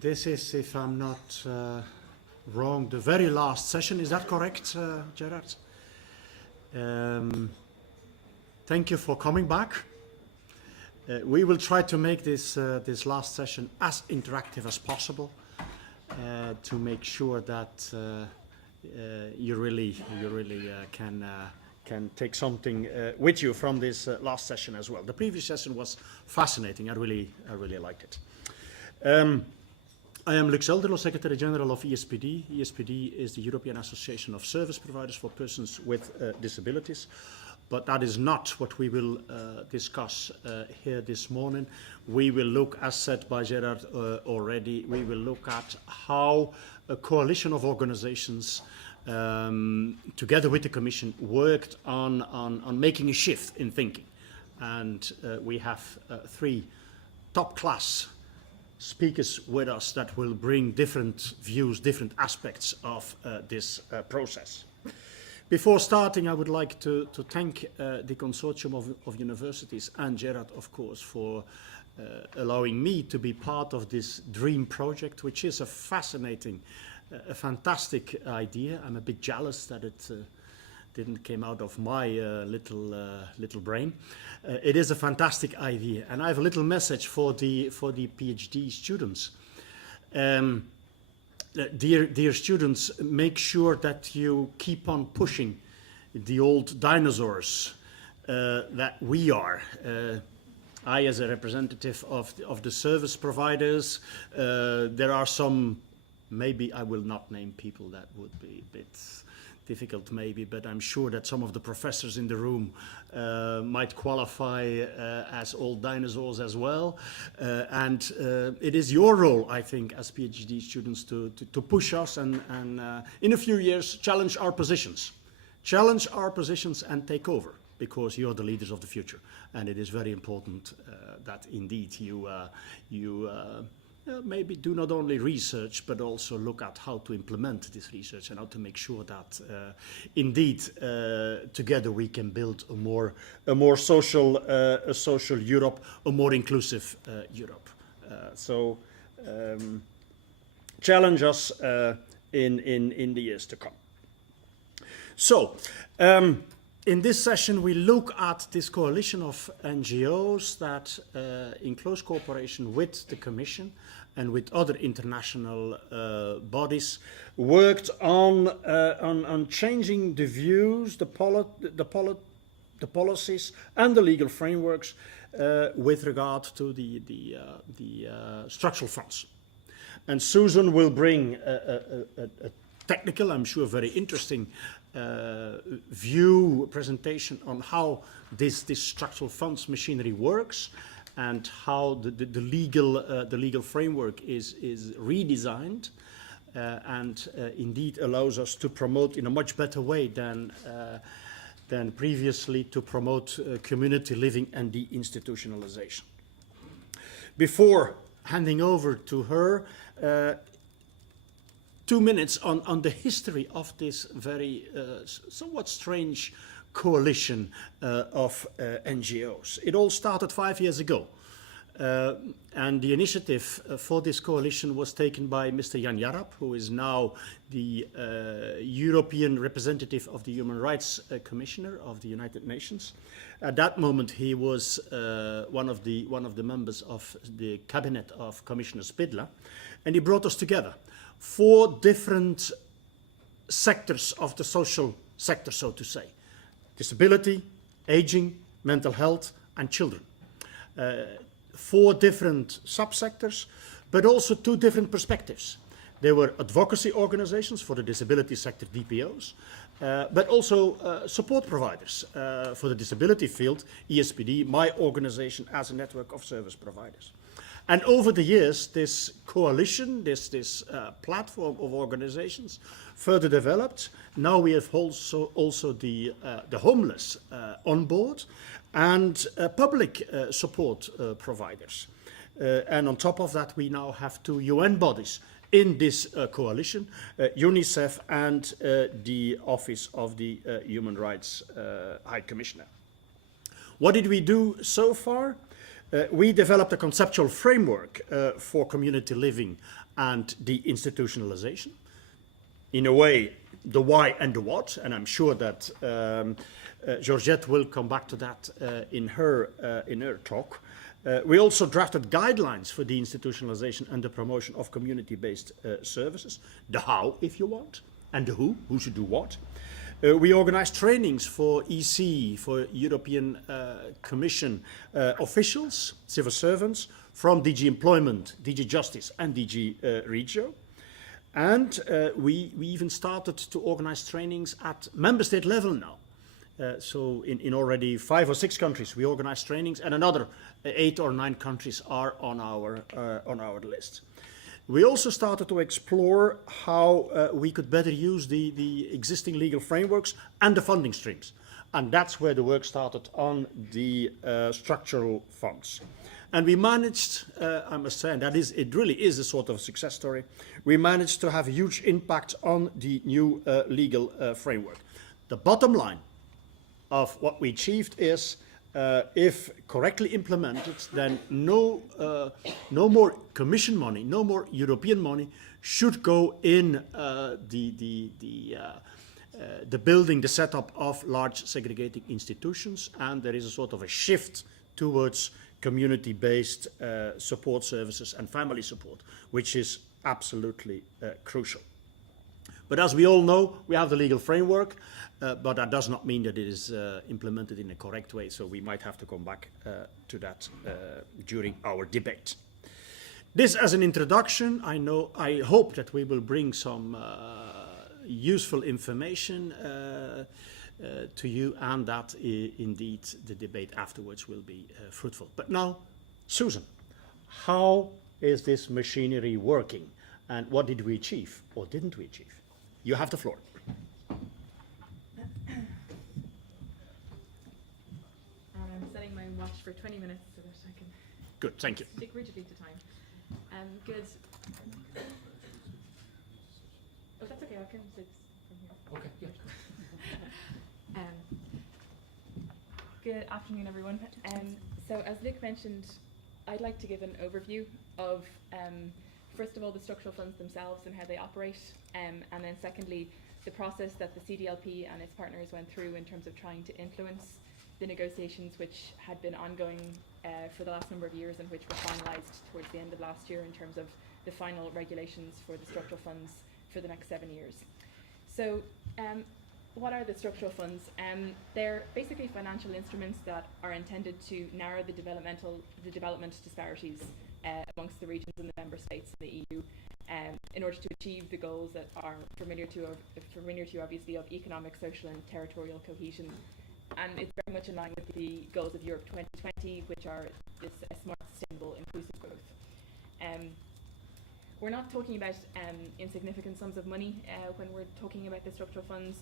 This is, if I'm not wrong, the very last session. Is that correct, Gerard? Thank you for coming back. We will try to make this last session as interactive as possible to make sure that you really can take something with you from this last session as well. The previous session was fascinating. I really liked it. I am Zelderlo, Secretary General of ESPD. ESPD is the European Association of Service Providers for Persons with Disabilities. But that is not what we will discuss here this morning. We will look, as said by Gerard already, we will look at how a coalition of organizations together with the Commission worked on making a shift in thinking. And we have three top-class speakers with us that will bring different views, different aspects of this process. Before starting, I would like to thank the consortium of universities and Gerard, of course, for allowing me to be part of this dream project, which is a fascinating, a fantastic idea. I'm a bit jealous that it didn't come out of my little brain. It is a fantastic idea, and I have a little message for the PhD students. Dear students, make sure that you keep on pushing the old dinosaurs that we are. I, as a representative of the service providers, there are some, maybe I will not name people, that would be a bit difficult maybe, but I'm sure that some of the professors in the room might qualify as old dinosaurs as well. And it is your role, I think, as PhD students to push us and in a few years challenge our positions. Challenge our positions and take over, because you're the leaders of the future. And it is very important that indeed you maybe do not only research, but also look at how to implement this research and how to make sure that indeed together we can build a more social Europe, a more inclusive Europe. So challenge us in the years to come. So in this session, we look at this coalition of NGOs that, in close cooperation with the Commission and with other international bodies, worked on changing the views, the policies, and the legal frameworks with regard to the structural funds. And Susan will bring a technical, I'm sure very interesting presentation on how this structural funds machinery works and how the legal framework is redesigned and indeed allows us to promote in a much better way than previously, to promote community living and deinstitutionalization. Before handing over to her, 2 minutes on the history of this very somewhat strange coalition of NGOs. It all started 5 years ago, and the initiative for this coalition was taken by Mr. Jan Jarab, who is now the European representative of the Human Rights Commissioner of the United Nations. At that moment, he was one of the members of the cabinet of Commissioner Spidla, and he brought us together. 4 different sectors of the social sector, so to say: disability, aging, mental health, and children. 4 different subsectors, but also 2 different perspectives. There were advocacy organizations for the disability sector, DPOs, but also support providers for the disability field, ESPD, my organization, as a network of service providers. And over the years, this coalition, this platform of organizations further developed. Now we have also the homeless on board, and public support providers. And on top of that, we now have 2 UN bodies in this coalition, UNICEF and the Office of the Human Rights High Commissioner. What did we do so far? We developed a conceptual framework for community living and deinstitutionalization. In a way, the why and the what, and I'm sure that Georgette will come back to that in her talk. We also drafted guidelines for deinstitutionalization and the promotion of community-based services, the how, if you want, and the who should do what. We organized trainings for EC, for European Commission officials, civil servants, from DG Employment, DG Justice, and DG Regio. And we even started to organize trainings at member state level now. So in already 5 or 6 countries we organize trainings, and another 8 or 9 countries are on our list. We also started to explore how we could better use the existing legal frameworks and the funding streams. And that's where the work started on the structural funds. And we managed, I must say, and it really is a sort of success story, we managed to have a huge impact on the new legal framework. The bottom line of what we achieved is, if correctly implemented, then no more Commission money, no more European money should go in the building, the setup of large segregating institutions, and there is a sort of a shift towards community-based support services and family support, which is absolutely crucial. But as we all know, we have the legal framework, but that does not mean that it is implemented in a correct way, so we might have to come back to that during our debate. This as an introduction. I hope that we will bring some useful information to you, and that indeed the debate afterwards will be fruitful. But now, Susan, how is this machinery working, and what did we achieve or didn't we achieve? You have the floor. I'm setting my watch for 20 minutes so that I can Good, thank you. stick rigidly to time. Good. Oh, that's okay, I can sit from here. Okay, yeah. Good afternoon, everyone. So as Luc mentioned, I'd like to give an overview of, first of all, the structural funds themselves and how they operate, and then secondly, the process that the CDLP and its partners went through in terms of trying to influence the negotiations which had been ongoing for the last number of years and which were finalised towards the end of last year in terms of the final regulations for the structural funds for the next 7 years. So what are the structural funds? They're basically financial instruments that are intended to narrow the development disparities amongst the regions and the member states in the EU in order to achieve the goals that are familiar to you obviously, of economic, social and territorial cohesion. And it's very much in line with the goals of Europe 2020, which are this smart, sustainable, inclusive growth. We're not talking about insignificant sums of money when we're talking about the structural funds.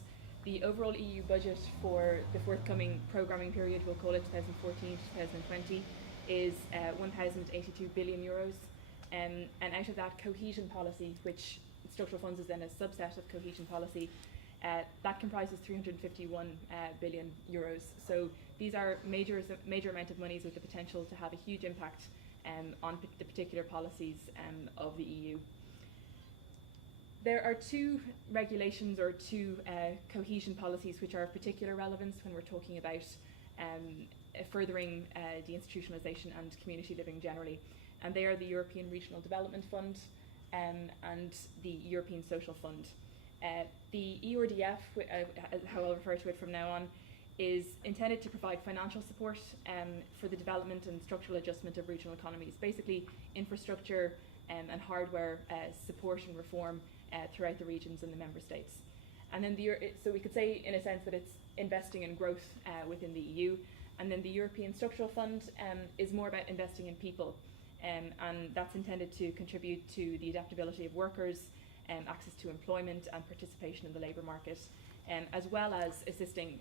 The overall EU budget for the forthcoming programming period, we'll call it 2014-2020, is 1,082 billion euros. And out of that, cohesion policy, which structural funds is then a subset of cohesion policy, that comprises 351 billion euros. So these are major amount of monies with the potential to have a huge impact on the particular policies of the EU. There are 2 regulations or 2 cohesion policies which are of particular relevance when we're talking about furthering deinstitutionalisation and community living generally. And they are the European Regional Development Fund and the European Social Fund. The ERDF, how I'll refer to it from now on, is intended to provide financial support for the development and structural adjustment of regional economies, basically infrastructure and hardware support and reform throughout the regions and the member states. And then so we could say in a sense that it's investing in growth within the EU. And then the European Structural Fund is more about investing in people, and that's intended to contribute to the adaptability of workers, access to employment and participation in the labour market, as well as assisting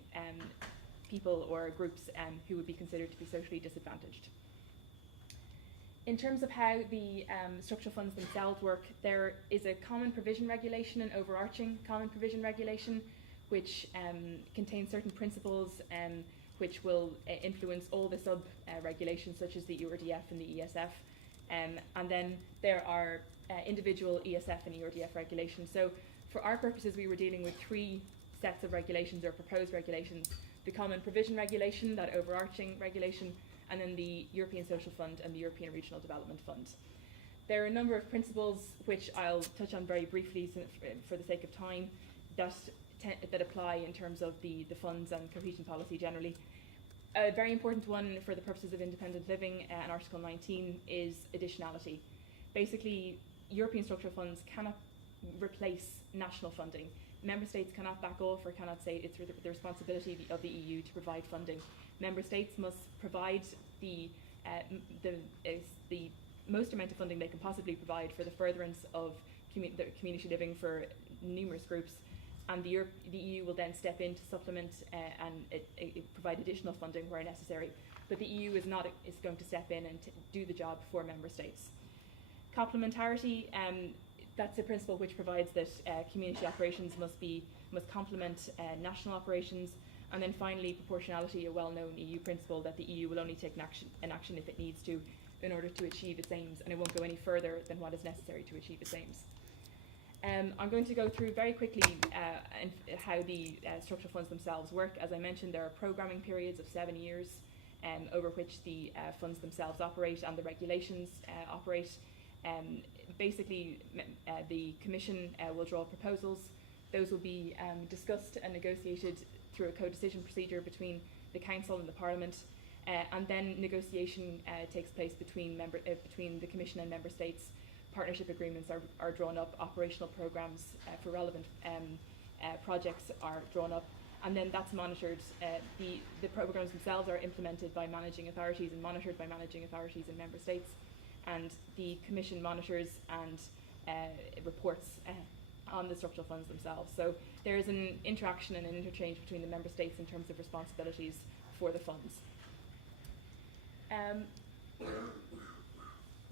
people or groups who would be considered to be socially disadvantaged. In terms of how the structural funds themselves work, there is a common provision regulation, an overarching common provision regulation, which contains certain principles which will influence all the sub-regulations such as the EURDF and the ESF. And then there are individual ESF and EURDF regulations. So for our purposes, we were dealing with 3 sets of regulations or proposed regulations: the Common Provision Regulation, that overarching regulation, and then the European Social Fund and the European Regional Development Fund. There are a number of principles which I'll touch on very briefly for the sake of time that apply in terms of the funds and cohesion policy generally. A very important one for the purposes of independent living and Article 19 is additionality. Basically, European structural funds cannot replace national funding. Member states cannot back off or cannot say it's the responsibility of the EU to provide funding. Member states must provide the most amount of funding they can possibly provide for the furtherance of the community living for numerous groups, and the EU will then step in to supplement and provide additional funding where necessary. But the EU is going to step in and do the job for member states. Complementarity, that's a principle which provides that community operations must complement national operations. And then finally, proportionality, a well-known EU principle that the EU will only take an action if it needs to in order to achieve its aims, and it won't go any further than what is necessary to achieve its aims. I'm going to go through very quickly how the structural funds themselves work. As I mentioned, there are programming periods of 7 years over which the funds themselves operate and the regulations operate. Basically, the Commission will draw proposals. Those will be discussed and negotiated through a co-decision procedure between the Council and the Parliament, and then negotiation takes place between the Commission and Member States. Partnership agreements are drawn up, operational programmes for relevant projects are drawn up, and then that's monitored. The programmes themselves are implemented by managing authorities and monitored by managing authorities in Member States, and the Commission monitors and reports on the structural funds themselves. So there is an interaction and an interchange between the Member States in terms of responsibilities for the funds.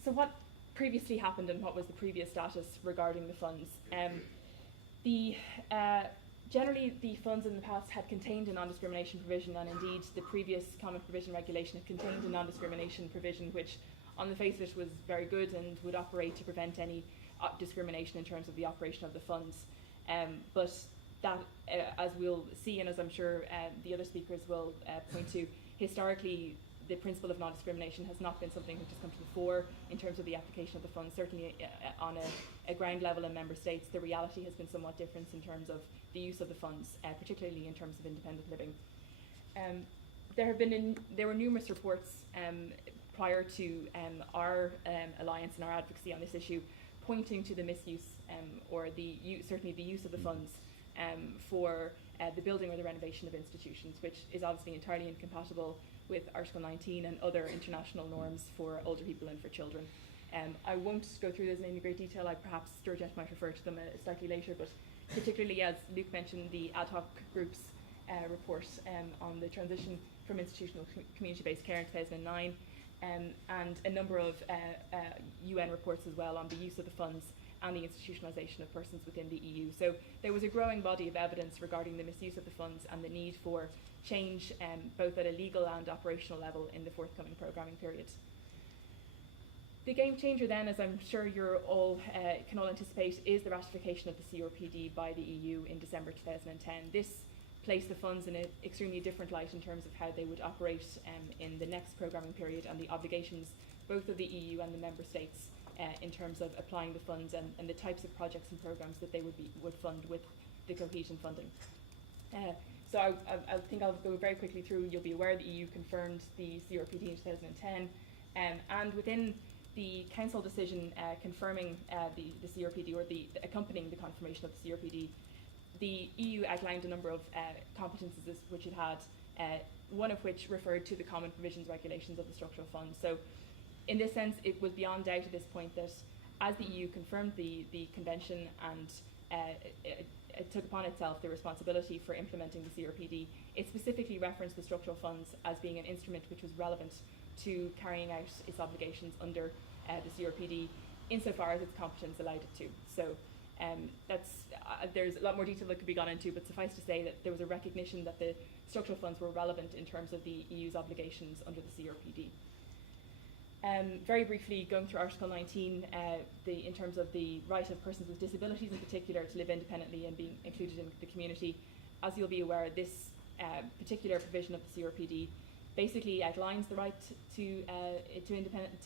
So what previously happened and what was the previous status regarding the funds? Generally, the funds in the past had contained a non-discrimination provision, and indeed the previous Common Provision Regulation had contained a non-discrimination provision which on the face of it was very good and would operate to prevent any discrimination in terms of the operation of the funds. But that, as we'll see, and as I'm sure the other speakers will point to, historically the principle of non-discrimination has not been something which has come to the fore in terms of the application of the funds. Certainly on a ground level in Member States, the reality has been somewhat different in terms of the use of the funds, particularly in terms of independent living. There were numerous reports prior to our alliance and our advocacy on this issue, pointing to the misuse or certainly the use of the funds for the building or the renovation of institutions, which is obviously entirely incompatible with Article 19 and other international norms for older people and for children. I won't go through those in any great detail. Perhaps Georgette might refer to them slightly later, but particularly, as Luke mentioned, the ad hoc group's report on the transition from institutional community-based care in 2009, and a number of UN reports as well on the use of the funds and the institutionalisation of persons within the EU. So there was a growing body of evidence regarding the misuse of the funds and the need for change both at a legal and operational level in the forthcoming programming period. The game changer then, as I'm sure you're all can all anticipate, is the ratification of the CRPD by the EU in December 2010. This placed the funds in an extremely different light in terms of how they would operate in the next programming period, and the obligations both of the EU and the Member States in terms of applying the funds and the types of projects and programmes that they would fund with the cohesion funding. So I think I'll go very quickly through. You'll be aware the EU confirmed the CRPD in 2010, and within the Council decision confirming the CRPD, or the accompanying the confirmation of the CRPD, the EU outlined a number of competences which it had, one of which referred to the Common Provisions Regulations of the structural funds. So in this sense, it was beyond doubt at this point that as the EU confirmed the convention and it took upon itself the responsibility for implementing the CRPD, it specifically referenced the structural funds as being an instrument which was relevant to carrying out its obligations under the CRPD insofar as its competence allowed it to. So There's a lot more detail that could be gone into, but suffice to say that there was a recognition that the structural funds were relevant in terms of the EU's obligations under the CRPD. Very briefly, going through Article 19, in terms of the right of persons with disabilities in particular to live independently and being included in the community. As you'll be aware, this particular provision of the CRPD basically outlines the right to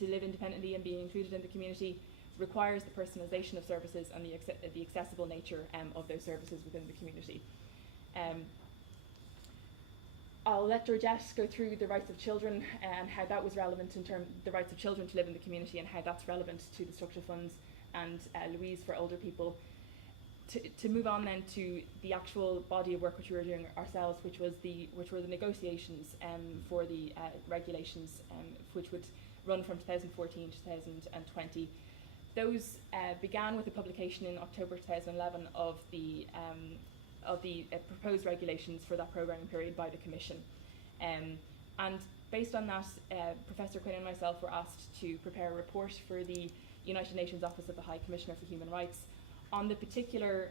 live independently and being included in the community, requires the personalisation of services and the accessible nature of those services within the community. I'll let Georgette go through the rights of children and how that was relevant in terms the rights of children to live in the community and how that's relevant to the structural funds, and Louise for older people. To move on then to the actual body of work which we were doing ourselves, which were the negotiations for the regulations, which would run from 2014 to 2020. Those began with the publication in October 2011 of the proposed regulations for that programming period by the Commission. And based on that, Professor Quinn and myself were asked to prepare a report for the United Nations Office of the High Commissioner for Human Rights on the particular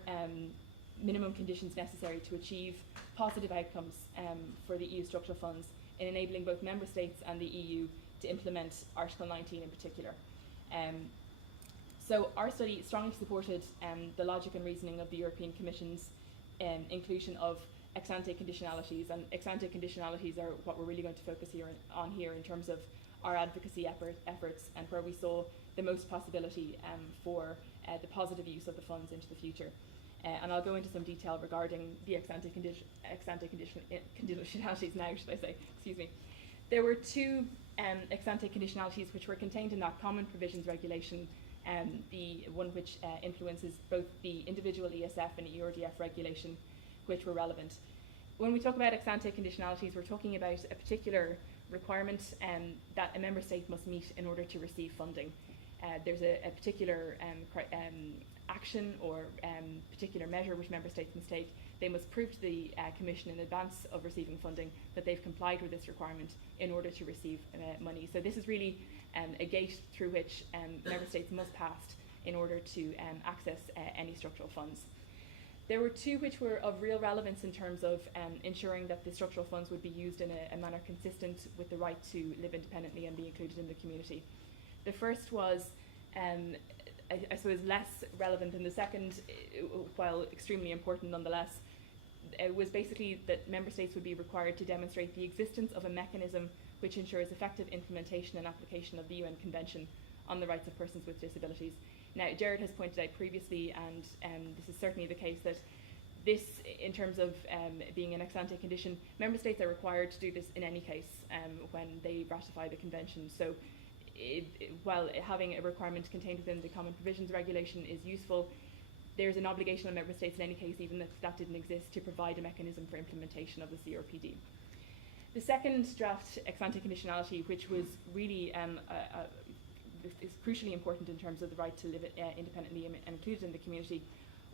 minimum conditions necessary to achieve positive outcomes for the EU structural funds in enabling both Member States and the EU to implement Article 19 in particular. So our study strongly supported the logic and reasoning of the European Commission's inclusion of ex-ante conditionalities, and ex-ante conditionalities are what we're really going to focus on here in terms of our advocacy efforts and where we saw the most possibility for the positive use of the funds into the future. And I'll go into some detail regarding the ex-ante conditionalities now, should I say, excuse me. There were two ex-ante conditionalities which were contained in that common provisions regulation, the one which influences both the individual ESF and EURDF regulation, which were relevant. When we talk about ex-ante conditionalities, we're talking about a particular requirement that a member state must meet in order to receive funding. There's a particular action or particular measure which member states must take. They must prove to the Commission in advance of receiving funding that they've complied with this requirement in order to receive money. So this is really a gate through which member states must pass in order to access any structural funds. There were two which were of real relevance in terms of ensuring that the structural funds would be used in a manner consistent with the right to live independently and be included in the community. The first was, I suppose, less relevant than the second, while extremely important nonetheless. It was basically that member states would be required to demonstrate the existence of a mechanism which ensures effective implementation and application of the UN Convention on the Rights of Persons with Disabilities. Now, Jared has pointed out previously, and this is certainly the case, that this, in terms of being an ex-ante condition, member states are required to do this in any case when they ratify the convention. So while having a requirement contained within the Common Provisions Regulation is useful, there's an obligation on member states in any case, even if that didn't exist, to provide a mechanism for implementation of the CRPD. The second draft ex-ante conditionality, which was really is crucially important in terms of the right to live independently and included in the community,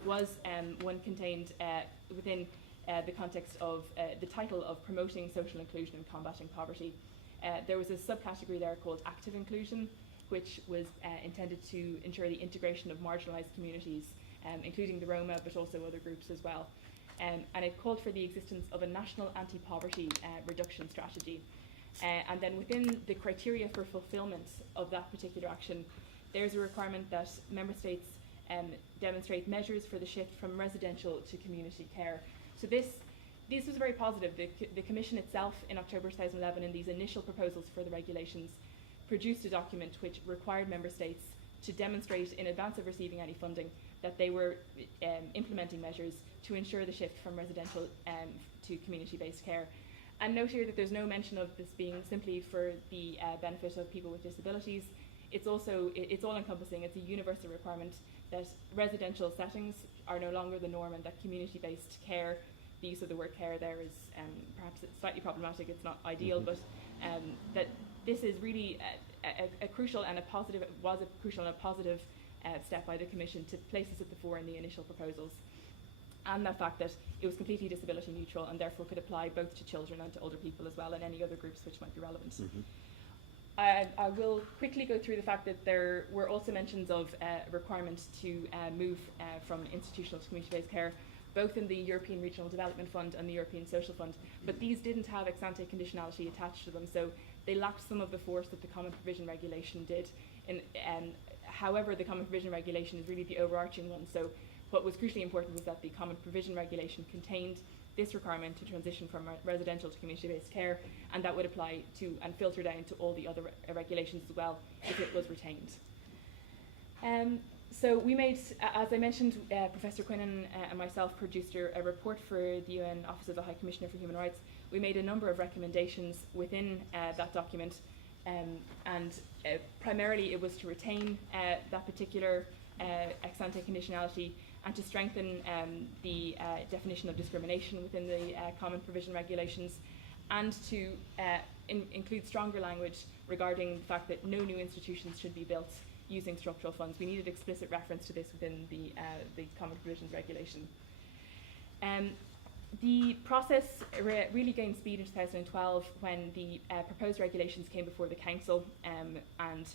was one contained within the context of the title of Promoting Social Inclusion and Combating Poverty. There was a subcategory there called Active Inclusion, which was intended to ensure the integration of marginalised communities, including the Roma, but also other groups as well. And it called for the existence of a national anti-poverty reduction strategy. And then within the criteria for fulfilment of that particular action, there's a requirement that member states demonstrate measures for the shift from residential to community care. So this was very positive. The Commission itself, in October 2011, in these initial proposals for the regulations, produced a document which required member states to demonstrate in advance of receiving any funding that they were implementing measures to ensure the shift from residential to community-based care. And note here that there's no mention of this being simply for the benefit of people with disabilities. It's all-encompassing. It's a universal requirement that residential settings are no longer the norm, and that community-based care, the use of the word care there is perhaps slightly problematic. It's not ideal, but that this is really a crucial and a positive step by the Commission to place this at the fore in the initial proposals. And the fact that it was completely disability neutral and therefore could apply both to children and to older people as well, and any other groups which might be relevant. I will quickly go through the fact that there were also mentions of requirements to move from institutional to community-based care, both in the European Regional Development Fund and the European Social Fund, but these didn't have ex-ante conditionality attached to them, so they lacked some of the force that the Common Provision Regulation did. However, the Common Provision Regulation is really the overarching one, so what was crucially important was that the Common Provision Regulation contained this requirement to transition from residential to community-based care, and that would apply to and filter down to all the other regulations as well if it was retained. So we made, as I mentioned, Professor Quinnan and myself produced a report for the UN Office of the High Commissioner for Human Rights. We made a number of recommendations within that document, and primarily it was to retain that particular ex-ante conditionality and to strengthen the definition of discrimination within the Common Provision Regulations, and to include stronger language regarding the fact that no new institutions should be built using structural funds. We needed explicit reference to this within the Common Provisions Regulation. The process really gained speed in 2012 when the proposed regulations came before the Council, and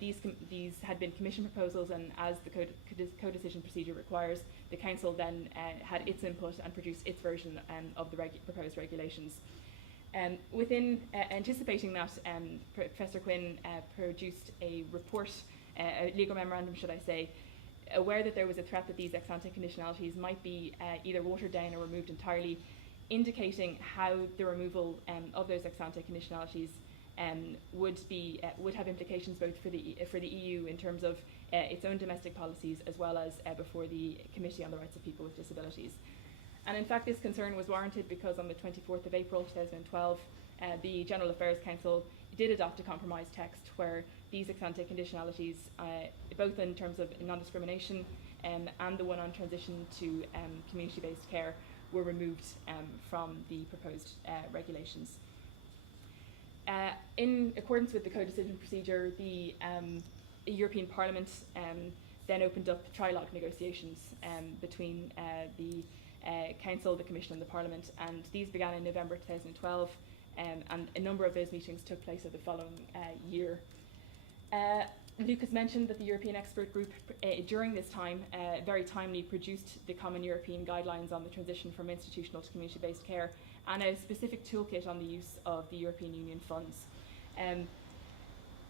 these had been Commission proposals, and as the co-decision procedure requires, the Council then had its input and produced its version of the proposed regulations. Within anticipating that, Professor Quinn produced a report, a legal memorandum should I say, aware that there was a threat that these ex-ante conditionalities might be either watered down or removed entirely, indicating how the removal of those ex-ante conditionalities would have implications both for the EU in terms of its own domestic policies as well as before the Committee on the Rights of People with Disabilities. And in fact, this concern was warranted because on the 24th of April 2012, the General Affairs Council did adopt a compromise text where these ex-ante conditionalities, both in terms of non-discrimination and the one on transition to community-based care, were removed from the proposed regulations. In accordance with the co-decision procedure, the European Parliament then opened up trilogue negotiations between the Council, the Commission and the Parliament, and these began in November 2012, and a number of those meetings took place over the following year. Luke has mentioned that the European Expert Group during this time very timely produced the Common European Guidelines on the transition from institutional to community-based care and a specific toolkit on the use of the European Union funds.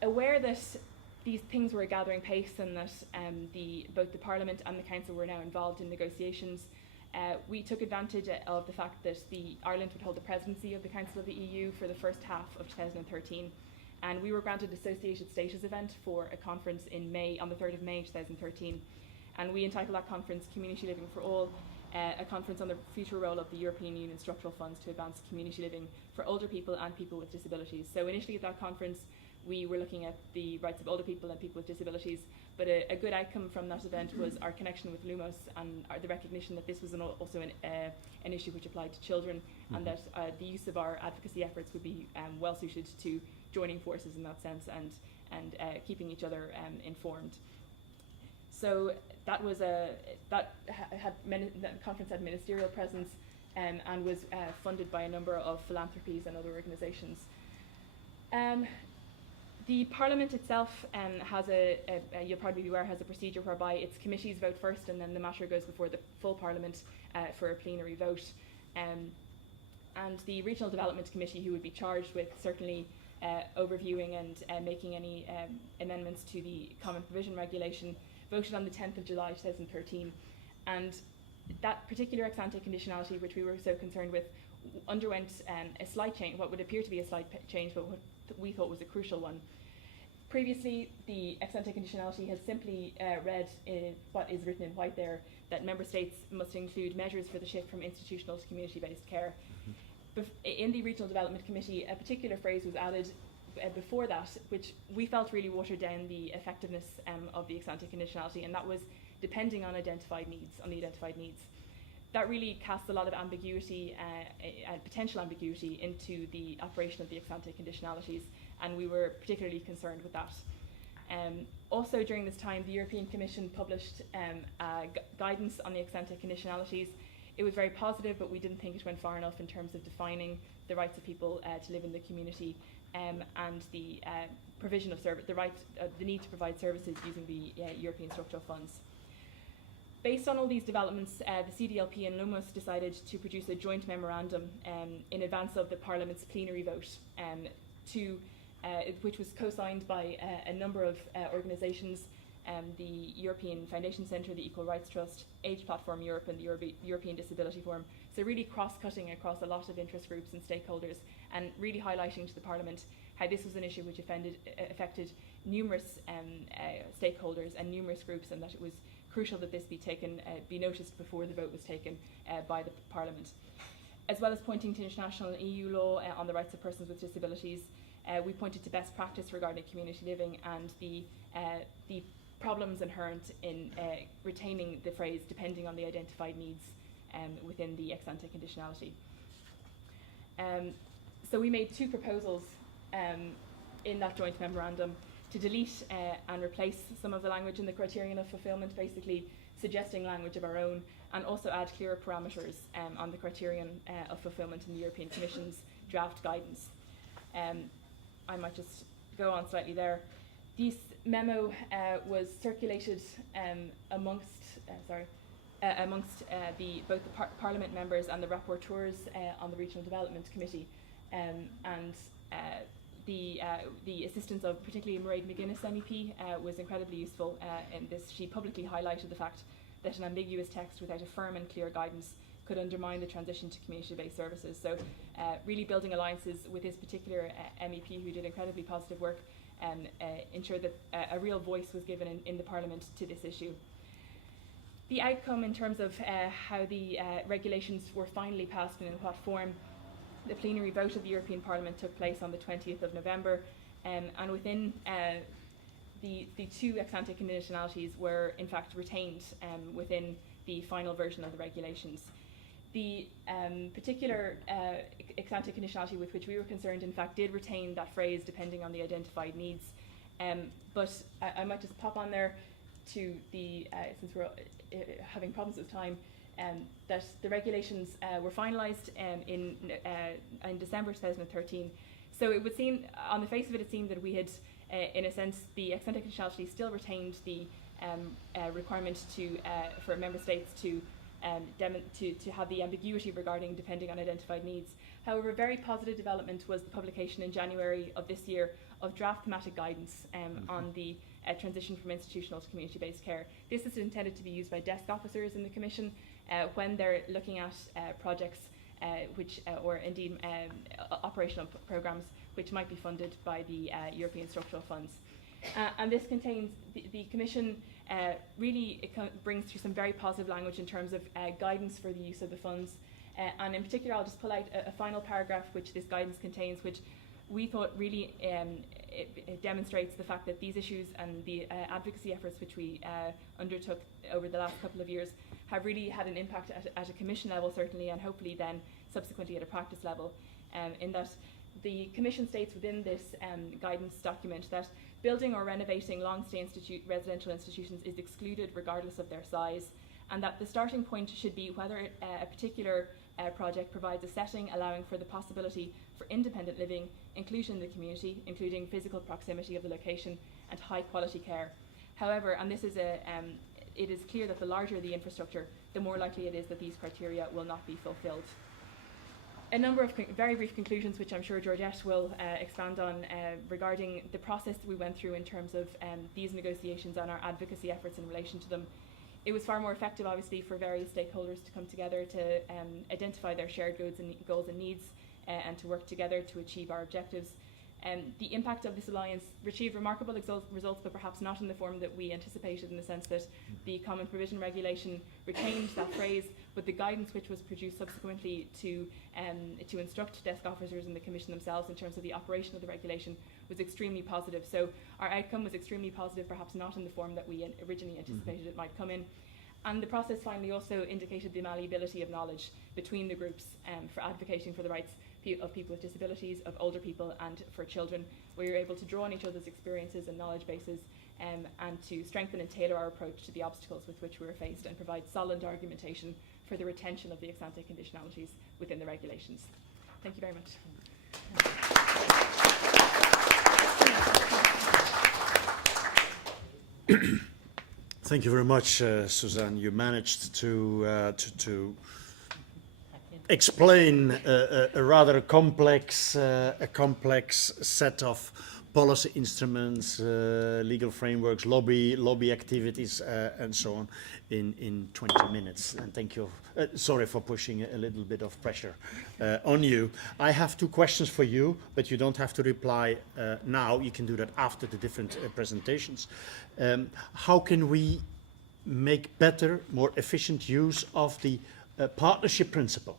Aware that these things were gathering pace and that both the Parliament and the Council were now involved in negotiations, we took advantage of the fact that Ireland would hold the presidency of the Council of the EU for the first half of 2013. And we were granted associated status event for a conference in May, on the 3rd of May 2013. And we entitled that conference Community Living for All, a conference on the future role of the European Union structural funds to advance community living for older people and people with disabilities. So initially at that conference, we were looking at the rights of older people and people with disabilities, but a good outcome from that event was our connection with LUMOS and the recognition that this was also an issue which applied to children, and that the use of our advocacy efforts would be well suited to joining forces in that sense and keeping each other informed. So that was that conference had ministerial presence and was funded by a number of philanthropies and other organisations. The Parliament itself has you'll probably be aware, has a procedure whereby its committees vote first and then the matter goes before the full Parliament for a plenary vote. And the Regional Development Committee, who would be charged with certainly overviewing and making any amendments to the Common Provision Regulation, voted on the 10th of July 2013. And that particular ex-ante conditionality, which we were so concerned with, underwent a slight change, what would appear to be a slight change, but what we thought was a crucial one. Previously, the ex-ante conditionality has simply read what is written in white there, that member states must include measures for the shift from institutional to community-based care. In the Regional Development Committee, a particular phrase was added before that, which we felt really watered down the effectiveness of the ex-ante conditionality, and that was depending on the identified needs. That really casts a lot of ambiguity, potential ambiguity, into the operation of the ex-ante conditionalities, and we were particularly concerned with that. Also during this time, the European Commission published guidance on the ex-ante conditionalities. It was very positive, but we didn't think it went far enough in terms of defining the rights of people to live in the community and the provision of service, the need to provide services using the European structural funds. Based on all these developments, the CDLP and LUMOS decided to produce a joint memorandum in advance of the Parliament's plenary vote, which was co-signed by a number of organisations, the European Foundation Centre, the Equal Rights Trust, Age Platform Europe and the European Disability Forum. So really cross-cutting across a lot of interest groups and stakeholders, and really highlighting to the Parliament how this was an issue which affected numerous stakeholders and numerous groups, and that it was crucial that this be noticed before the vote was taken by the Parliament. As well as pointing to international and EU law on the rights of persons with disabilities, we pointed to best practice regarding community living and the problems inherent in retaining the phrase depending on the identified needs within the ex-ante conditionality. So we made two proposals in that joint memorandum to delete and replace some of the language in the criterion of fulfilment, basically suggesting language of our own, and also add clearer parameters on the criterion of fulfilment in the European Commission's draft guidance. I might just go on slightly there. This memo was circulated amongst both the Parliament members and the rapporteurs on the Regional Development Committee, and the assistance of particularly Mairead McGuinness MEP was incredibly useful in this. She publicly highlighted the fact that an ambiguous text without a firm and clear guidance could undermine the transition to community-based services. So really building alliances with this particular MEP, who did incredibly positive work, and ensured that a real voice was given in the Parliament to this issue. The outcome in terms of how the regulations were finally passed and in what form, the plenary vote of the European Parliament took place on the 20th of November, and within the two ex-ante conditionalities were in fact retained within the final version of the regulations. The particular ex-ante conditionality with which we were concerned in fact did retain that phrase depending on the identified needs, but I might just pop on there to the, since we're having problems with time, that the regulations were finalised in December 2013. So it would seem, on the face of it, it seemed that we had, in a sense, the ex-ante conditionality still retained the requirement for member states to have the ambiguity regarding depending on identified needs. However, a very positive development was the publication in January of this year of draft thematic guidance on the transition from institutional to community-based care. This is intended to be used by desk officers in the Commission when they're looking at projects or indeed operational programmes which might be funded by the European structural funds. And this contains, the Commission really brings through some very positive language in terms of guidance for the use of the funds. And in particular, I'll just pull out a final paragraph which this guidance contains, which we thought really it demonstrates the fact that these issues and the advocacy efforts which we undertook over the last couple of years have really had an impact at a Commission level, certainly, and hopefully then subsequently at a practice level, in that the Commission states within this guidance document that building or renovating long-stay residential institutions is excluded regardless of their size, and that the starting point should be whether a particular project provides a setting allowing for the possibility for independent living, inclusion in the community, including physical proximity of the location, and high quality care. However, and this is it is clear that the larger the infrastructure, the more likely it is that these criteria will not be fulfilled. A number of very brief conclusions, which I'm sure Georgette will expand on, regarding the process that we went through in terms of these negotiations and our advocacy efforts in relation to them. It was far more effective, obviously, for various stakeholders to come together to identify their shared goals and needs and to work together to achieve our objectives. The impact of this alliance achieved remarkable results, but perhaps not in the form that we anticipated, in the sense that the Common Provision Regulation retained that phrase, but the guidance which was produced subsequently to instruct desk officers in the Commission themselves in terms of the operation of the regulation was extremely positive. So our outcome was extremely positive, perhaps not in the form that we originally anticipated it might come in. And the process finally also indicated the malleability of knowledge between the groups for advocating for the rights of people with disabilities, of older people, and for children. We were able to draw on each other's experiences and knowledge bases and to strengthen and tailor our approach to the obstacles with which we were faced and provide solid argumentation for the retention of the ex-ante conditionalities within the regulations. Thank you very much. Thank you very much, Suzanne. You managed to explain a rather complex set of policy instruments, legal frameworks, lobby activities, and so on in 20 minutes. And thank you. Sorry for pushing a little bit of pressure on you. I have 2 questions for you, but you don't have to reply now. You can do that after the different presentations. How can we make better, more efficient use of the partnership principle,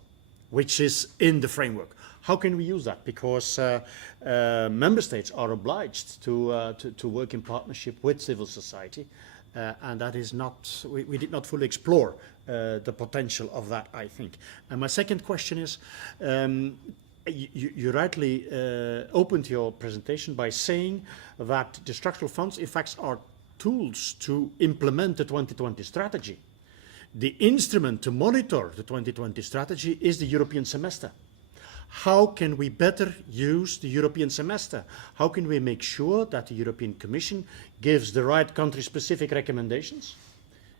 which is in the framework? How can we use that? Because member states are obliged to work in partnership with civil society, and that is not, we did not fully explore the potential of that, I think. And my second question is, you rightly opened your presentation by saying that the structural funds, in fact, are tools to implement the 2020 strategy. The instrument to monitor the 2020 strategy is the European semester. How can we better use the European semester? How can we make sure that the European Commission gives the right country-specific recommendations?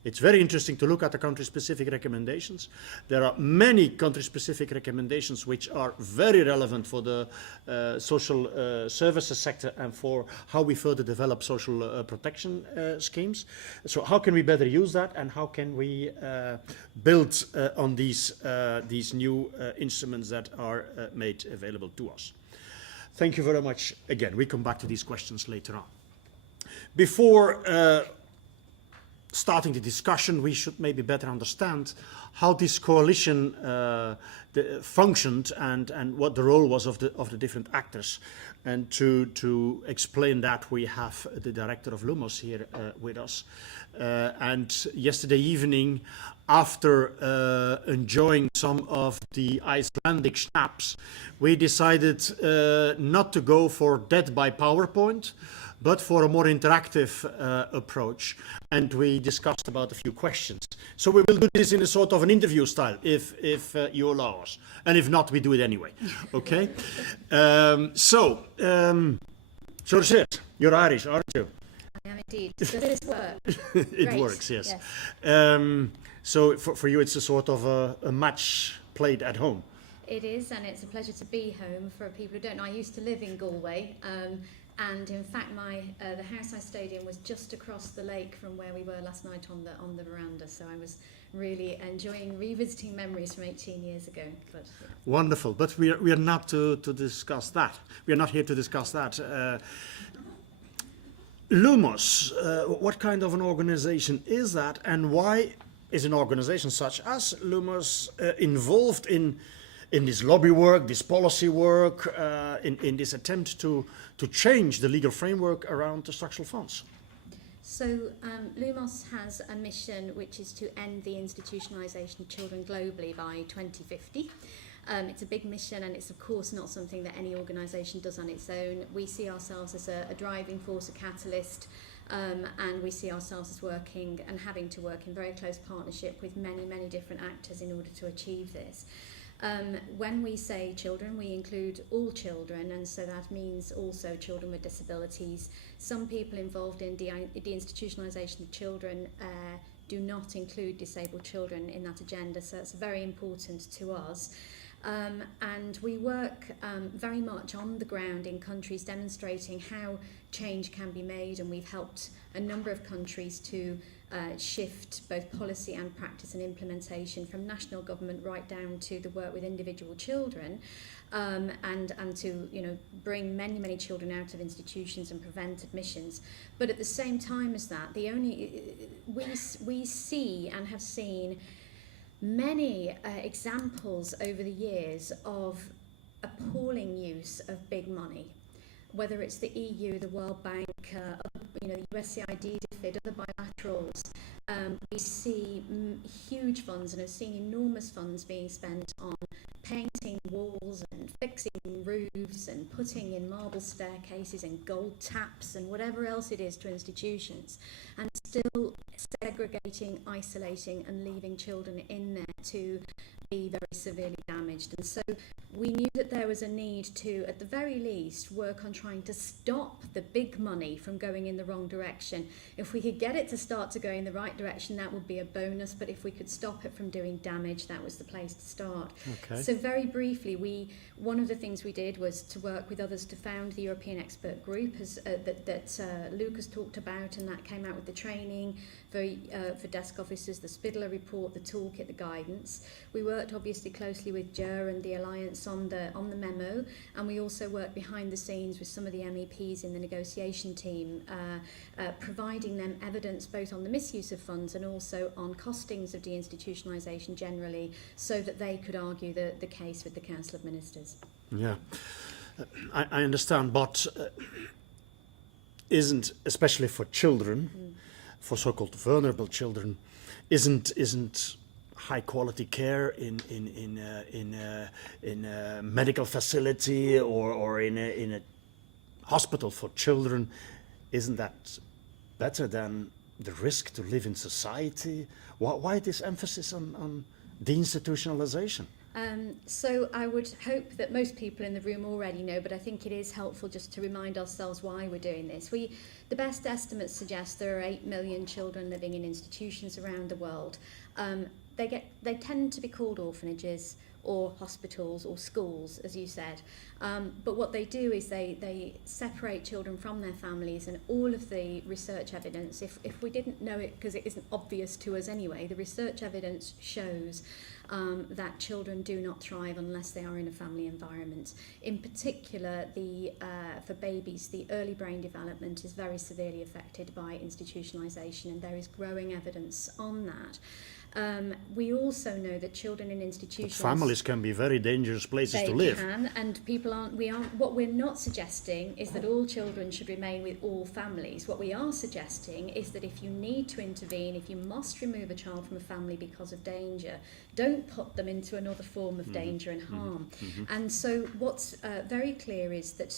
It's very interesting to look at the country-specific recommendations. There are many country-specific recommendations which are very relevant for the social services sector and for how we further develop social protection schemes. So how can we better use that, and how can we build on these new instruments that are made available to us? Thank you very much again. We come back to these questions later on. Before starting the discussion, we should maybe better understand how this coalition functioned and what the role was of the different actors. And to explain that, we have the director of LUMOS here with us. And yesterday evening, after enjoying some of the Icelandic schnapps, we decided not to go for death by PowerPoint, but for a more interactive approach. And we discussed about a few questions. So we will do this in a sort of an interview style, if you allow us. And if not, we do it anyway, okay? Georgette, you're Irish, aren't you? I am indeed. Does this work? It Great. works, yes. Yes. So for you, it's a sort of a match played at home. It is, and it's a pleasure to be home. For people who don't know, I used to live in Galway. And in fact, the house I stayed in was just across the lake from where we were last night on the veranda. So I was really enjoying revisiting memories from 18 years ago. But, yeah. Wonderful, but we are not to discuss that. We are not here to discuss that. LUMOS, what kind of an organization is that, and why is an organization such as LUMOS involved in this lobby work, this policy work, in this attempt to change the legal framework around the structural funds? So LUMOS has a mission which is to end the institutionalisation of children globally by 2050. It's a big mission, and it's of course not something that any organisation does on its own. We see ourselves as a driving force, a catalyst, and we see ourselves as working and having to work in very close partnership with many, many different actors in order to achieve this. When we say children, we include all children, and so that means also children with disabilities. Some people involved in deinstitutionalisation of children do not include disabled children in that agenda, so it's very important to us. And we work very much on the ground in countries demonstrating how change can be made, and we've helped a number of countries to shift both policy and practice and implementation from national government right down to the work with individual children, and to bring many, many children out of institutions and prevent admissions. But at the same time as that, we see and have seen many examples over the years of appalling use of big money, whether it's the EU, the World Bank, the USAID, DFID, other bilaterals. We see huge funds and have seen enormous funds being spent on painting walls and fixing roofs and putting in marble staircases and gold taps and whatever else it is to institutions, and still segregating, isolating and leaving children in there to be very severely damaged. And so we knew that there was a need to, at the very least, work on trying to stop the big money from going in the wrong direction. If we could get it to start to go in the right direction, that would be a bonus, but if we could stop it from doing damage, that was the place to start. Okay. So very briefly, one of the things we did was to work with others to found the European Expert Group that Lucas talked about, and that came out with the training for desk officers, the Spidler report, the toolkit, the guidance. We worked obviously closely with Ger and the Alliance on the memo, and we also worked behind the scenes with some of the MEPs in the negotiation team, providing them evidence both on the misuse of funds and also on costings of deinstitutionalisation generally, so that they could argue the case with the Council of Ministers. Yeah, I understand, but isn't, especially for children, for so-called vulnerable children, isn't high quality care in a medical facility or in a hospital for children, isn't that better than the risk to live in society? Why this emphasis on deinstitutionalization? So I would hope that most people in the room already know, but I think it is helpful just to remind ourselves why we're doing this. The best estimates suggest there are 8 million children living in institutions around the world. They tend to be called orphanages or hospitals or schools, as you said. But what they do is they separate children from their families, and all of the research evidence, if we didn't know it because it isn't obvious to us anyway, the research evidence shows that children do not thrive unless they are in a family environment. In particular, for babies, the early brain development is very severely affected by institutionalisation, and there is growing evidence on that. We also know that children in institutions... But families can be very dangerous places to live. They can, and people aren't... What we're not suggesting is that all children should remain with all families. What we are suggesting is that if you need to intervene, if you must remove a child from a family because of danger, don't put them into another form of danger and harm. And so what's very clear is that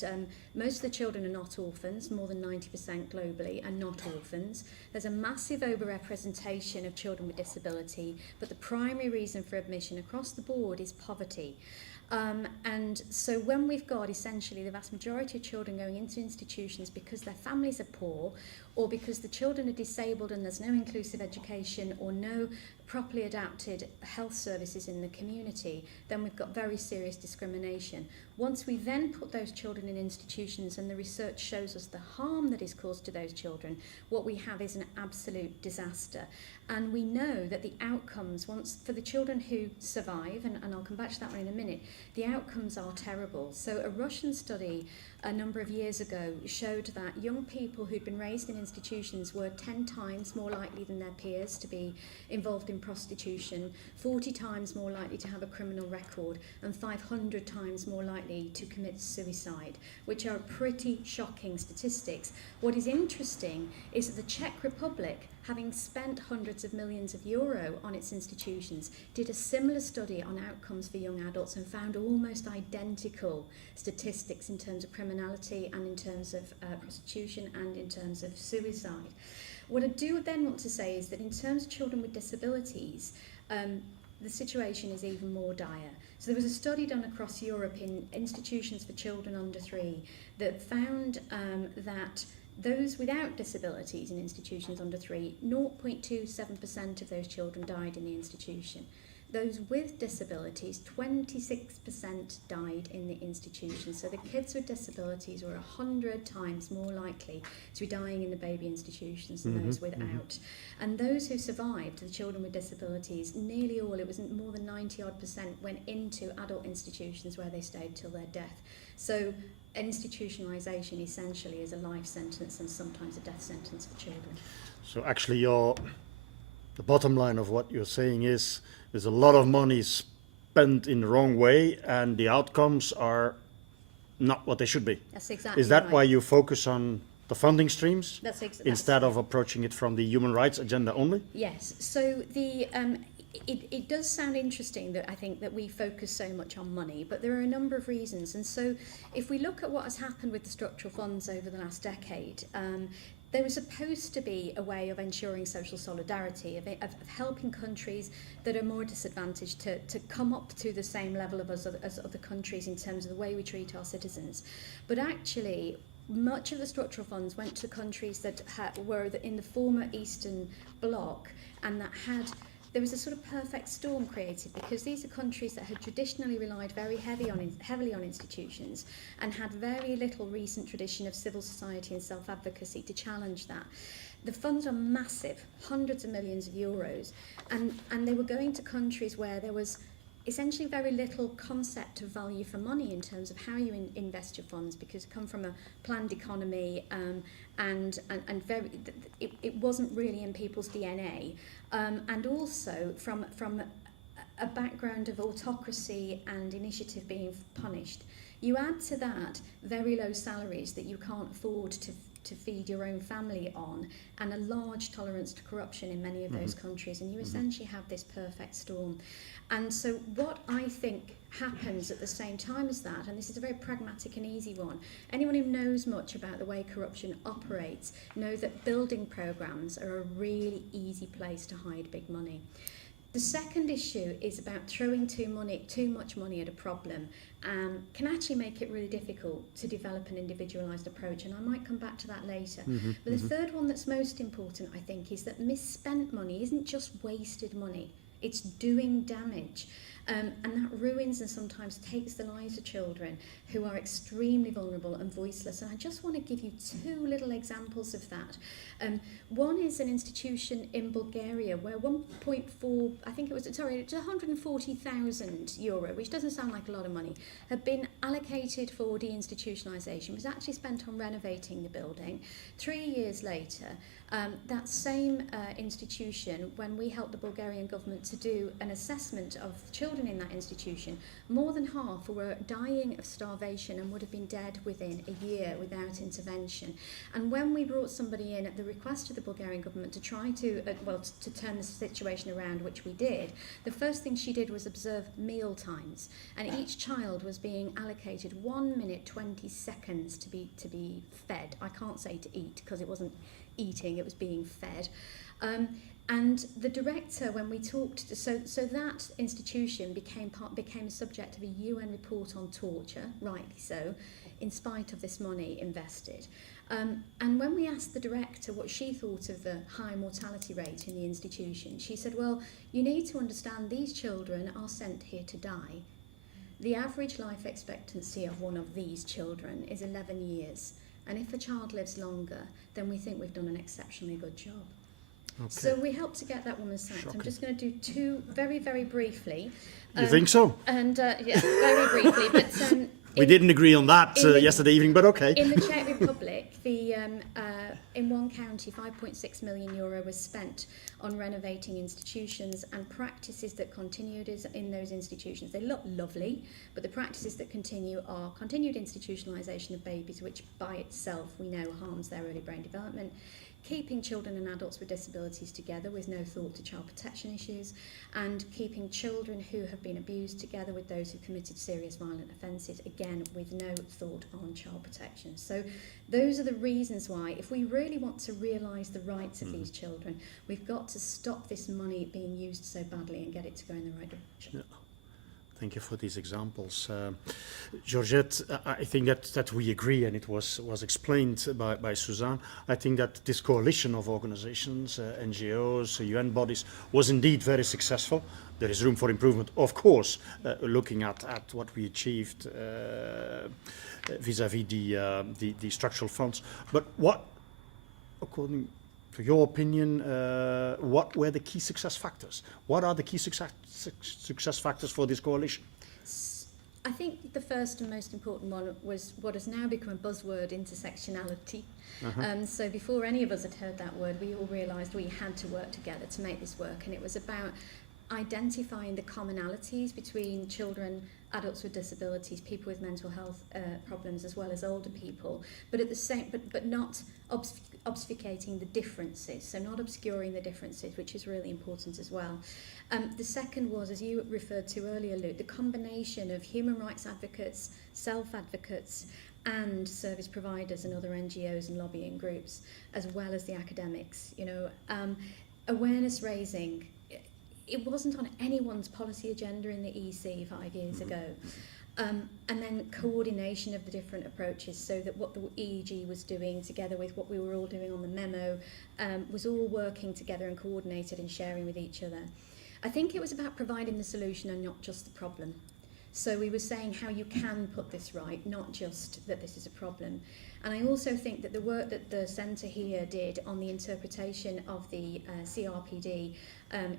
most of the children are not orphans. More than 90% globally are not orphans. There's a massive overrepresentation of children with disability, but the primary reason for admission across the board is poverty. And so when we've got essentially the vast majority of children going into institutions because their families are poor, or because the children are disabled and there's no inclusive education or no properly adapted health services in the community, then we've got very serious discrimination. Once we then put those children in institutions and the research shows us the harm that is caused to those children, what we have is an absolute disaster. And we know that the outcomes, once for the children who survive, and I'll come back to that one in a minute, the outcomes are terrible. So a Russian study a number of years ago showed that young people who'd been raised in institutions were 10 times more likely than their peers to be involved in prostitution, 40 times more likely to have a criminal record, and 500 times more likely to commit suicide, which are pretty shocking statistics. What is interesting is that the Czech Republic, having spent hundreds of millions of euro on its institutions, did a similar study on outcomes for young adults and found almost identical statistics in terms of criminality and in terms of prostitution and in terms of suicide. What I do then want to say is that in terms of children with disabilities, the situation is even more dire. So there was a study done across Europe in institutions for children under 3 that found that those without disabilities in institutions under 3, 0.27% of those children died in the institution. Those with disabilities, 26% died in the institution. So the kids with disabilities were 100 times more likely to be dying in the baby institutions than those without. And those who survived, the children with disabilities, nearly all, it was more than 90-odd%, went into adult institutions where they stayed till their death. So institutionalisation essentially is a life sentence and sometimes a death sentence for children. So actually the bottom line of what you're saying is there's a lot of money spent in the wrong way and the outcomes are not what they should be. That's exactly Is that right. why you focus on the funding streams That's instead of approaching it from the human rights agenda only? Yes. So the it does sound interesting that I think that we focus so much on money, but there are a number of reasons. And so if we look at what has happened with the structural funds over the last decade, there was supposed to be a way of ensuring social solidarity, of helping countries that are more disadvantaged to come up to the same level of us as other countries in terms of the way we treat our citizens. But actually, much of the structural funds went to countries that were in the former Eastern Bloc, and that there was a sort of perfect storm created, because these are countries that had traditionally relied very heavily on institutions and had very little recent tradition of civil society and self-advocacy to challenge that. The funds are massive, hundreds of millions of euros, and they were going to countries where there was essentially very little concept of value for money in terms of how you invest your funds, because you come from a planned economy, and it wasn't really in people's DNA, and also from a background of autocracy and initiative being punished. You add to that very low salaries that you can't afford to feed your own family on, and a large tolerance to corruption in many of those countries, and you essentially have this perfect storm. And so what I think happens at the same time as that, and this is a very pragmatic and easy one, anyone who knows much about the way corruption operates know that building programs are a really easy place to hide big money. The second issue is about throwing too much money at a problem can actually make it really difficult to develop an individualised approach, and I might come back to that later. But the third one that's most important, I think, is that misspent money isn't just wasted money, it's doing damage. And that ruins and sometimes takes the lives of children who are extremely vulnerable and voiceless. And I just want to give you two little examples of that. One is an institution in Bulgaria where 140,000 euro, which doesn't sound like a lot of money, had been allocated for deinstitutionalisation, was actually spent on renovating the building. 3 years later, that same institution, when we helped the Bulgarian government to do an assessment of children in that institution, more than half were dying of starvation and would have been dead within a year without intervention. And when we brought somebody in at the request of the Bulgarian government to try to turn the situation around, which we did, the first thing she did was observe meal times, and each child was being allocated 1 minute 20 seconds to be fed. I can't say to eat because it wasn't eating, it was being fed. And the director, when we talked, so that institution became a subject of a UN report on torture, rightly so, in spite of this money invested. And when we asked the director what she thought of the high mortality rate in the institution, she said, well, you need to understand these children are sent here to die. The average life expectancy of one of these children is 11 years. And if a child lives longer, then we think we've done an exceptionally good job. Okay. So we helped to get that woman sacked. Shocking. I'm just going to do two very, very briefly. You think so? And yeah, very briefly. But we didn't agree on that yesterday evening, but okay. In the Czech Republic, in one county, 5.6 million euro was spent on renovating institutions, and practices that continued in those institutions. They look lovely, but the practices that continue are continued institutionalisation of babies, which by itself we know harms their early brain development, keeping children and adults with disabilities together with no thought to child protection issues, and keeping children who have been abused together with those who committed serious violent offences, again with no thought on child protection. So those are the reasons why, if we really want to realise the rights of these children, we've got to stop this money being used so badly and get it to go in the right direction. Yeah. Thank you for these examples. Georgette, I think that we agree, and it was explained by Suzanne. I think that this coalition of organizations, NGOs, UN bodies, was indeed very successful. There is room for improvement, of course, looking at what we achieved vis-à-vis the structural funds. But what, according to your opinion, what were the key success factors? What are the key success factors for this coalition? I think the first and most important one was what has now become a buzzword, intersectionality. So before any of us had heard that word, we all realised we had to work together to make this work, and it was about identifying the commonalities between children, adults with disabilities, people with mental health problems, as well as older people, but at the same, but not obfuscating the differences, so not obscuring the differences, which is really important as well. The second was, as you referred to earlier, Luke, the combination of human rights advocates, self-advocates, and service providers and other NGOs and lobbying groups, as well as the academics. You know, awareness raising, it wasn't on anyone's policy agenda in the EC 5 years ago. And then coordination of the different approaches, so that what the EEG was doing together with what we were all doing on the memo was all working together and coordinated and sharing with each other. I think it was about providing the solution and not just the problem. So we were saying how you can put this right, not just that this is a problem. And I also think that the work that the centre here did on the interpretation of the CRPD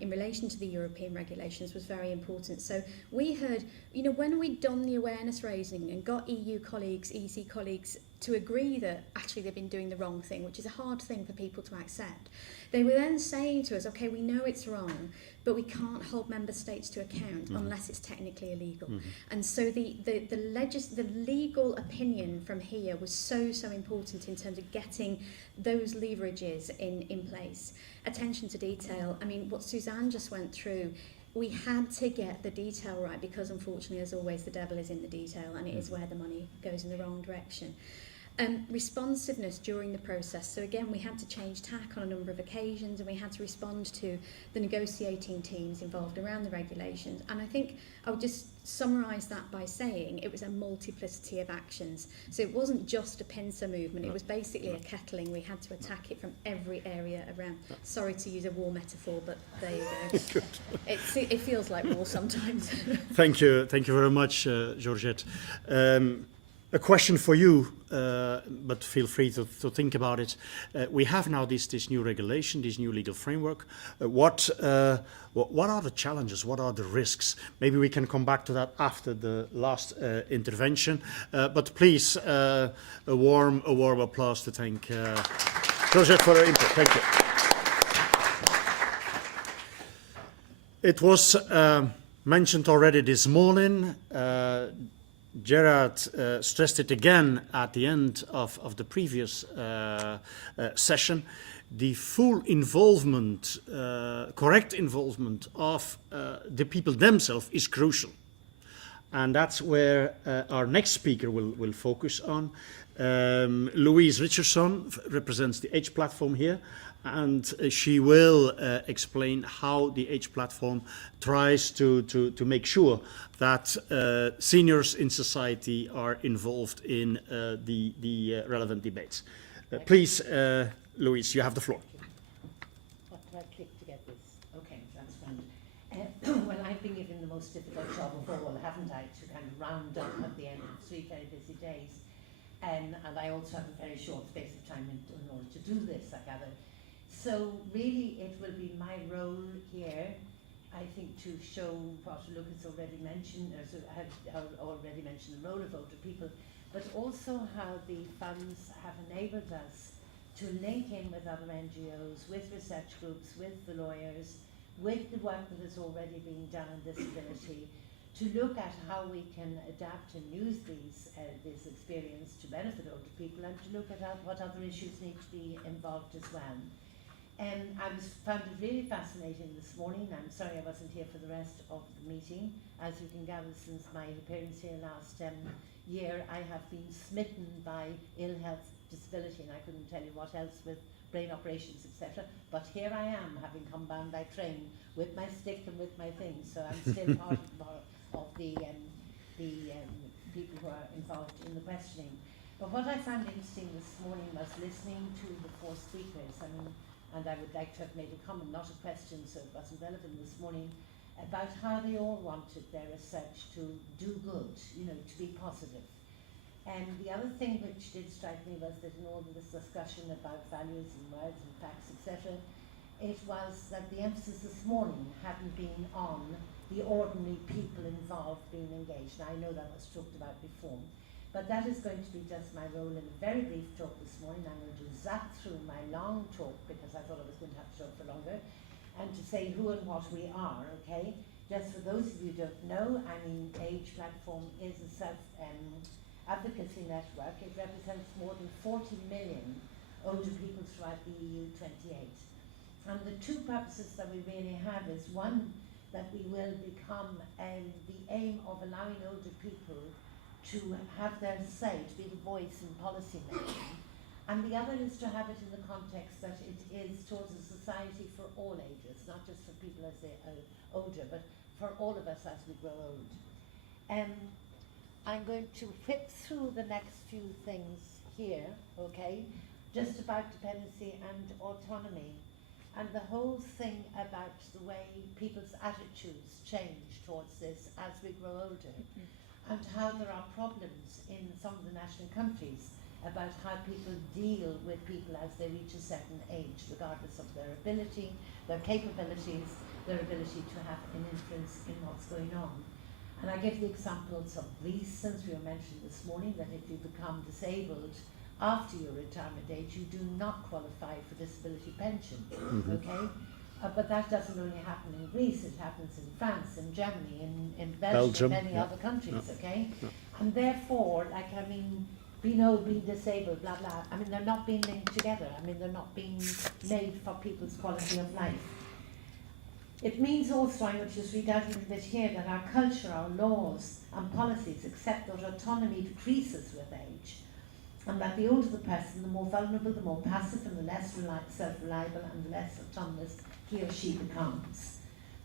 in relation to the European regulations was very important. So we heard, you know, when we'd done the awareness raising and got EU colleagues, EC colleagues to agree that actually they've been doing the wrong thing, which is a hard thing for people to accept, they were then saying to us, okay, we know it's wrong, but we can't hold member states to account unless it's technically illegal. And so the legal opinion from here was so important in terms of getting those leverages in place. Attention to detail. I mean, what Suzanne just went through, we had to get the detail right, because unfortunately, as always, the devil is in the detail, and it is where the money goes in the wrong direction. Responsiveness during the process. So again, we had to change tack on a number of occasions, and we had to respond to the negotiating teams involved around the regulations. And I think I would just summarise that by saying it was a multiplicity of actions. So it wasn't just a pincer movement, it was basically a kettling. We had to attack it from every area around. Sorry to use a war metaphor, but there you go. It feels like war sometimes. Thank you very much, Georgette. A question for you, but feel free to think about it. We have now this new regulation, this new legal framework. What are the challenges? What are the risks? Maybe we can come back to that after the last intervention. But please, a warm applause to thank Georgette for her input. Thank you. It was mentioned already this morning. Gerard stressed it again at the end of the previous session. The full involvement, correct involvement of the people themselves is crucial. And that's where our next speaker will focus on. Louise Richardson represents the H platform here, and she will explain how the H platform tries to make sure that seniors in society are involved in the relevant debates. Please, Louise, you have the floor. What do I click to get this? Okay, that's fine. Well, I've been given the most difficult job of all, haven't I, to kind of round up at the end of 3 very busy days. And I also have a very short space of time in order to do this, I gather. So really it will be my role here, I think, to show what Luke has already mentioned, already mentioned the role of older people, but also how the funds have enabled us to link in with other NGOs, with research groups, with the lawyers, with the work that has already been done on disability, to look at how we can adapt and use this experience to benefit older people, and to look at what other issues need to be involved as well. I found it really fascinating this morning. I'm sorry I wasn't here for the rest of the meeting. As you can gather, since my appearance here last year, I have been smitten by ill health, disability, and I couldn't tell you what else, with brain operations, etc. But here I am, having come down by train with my stick and with my things, so I'm still part of the people who are involved in the questioning. But what I found interesting this morning was listening to the 4 speakers. I mean, and I would like to have made a comment, not a question, so it wasn't relevant this morning, about how they all wanted their research to do good, you know, to be positive. And the other thing which did strike me was that in all of this discussion about values and words and facts, etc., it was that the emphasis this morning hadn't been on the ordinary people involved being engaged. Now, I know that was talked about before, but that is going to be just my role in a very brief talk this morning. I'm going to zap through my long talk, because I thought I was going to have to talk for longer, and to say who and what we are, okay? Just for those of you who don't know, I mean, Age Platform is a self-advocacy network. It represents more than 40 million older people throughout the EU 28. And the two purposes that we really have is one, that we will become the aim of allowing older people to have their say, to be the voice in policy making. And the other is to have it in the context that it is towards a society for all ages, not just for people as they are older, but for all of us as we grow old. I'm going to whip through the next few things here, okay, just about dependency and autonomy, and the whole thing about the way people's attitudes change towards this as we grow older, and how there are problems in some of the national countries about how people deal with people as they reach a certain age, regardless of their ability, their capabilities, their ability to have an influence in what's going on. And I give the examples of Greece, since we were mentioned this morning, that if you become disabled after your retirement age, you do not qualify for disability pension, okay? But that doesn't only happen in Greece, it happens in France, in Germany, in Belgium, and many other countries, okay? And therefore, like, I mean, being old, being disabled, blah, blah, I mean, they're not being linked together. I mean, they're not being made for people's quality of life. It means also, I will just read out a little bit here, that our culture, our laws and policies accept that autonomy decreases with age, and that the older the person, the more vulnerable, the more passive, and the less self-reliable, and the less autonomous he or she becomes.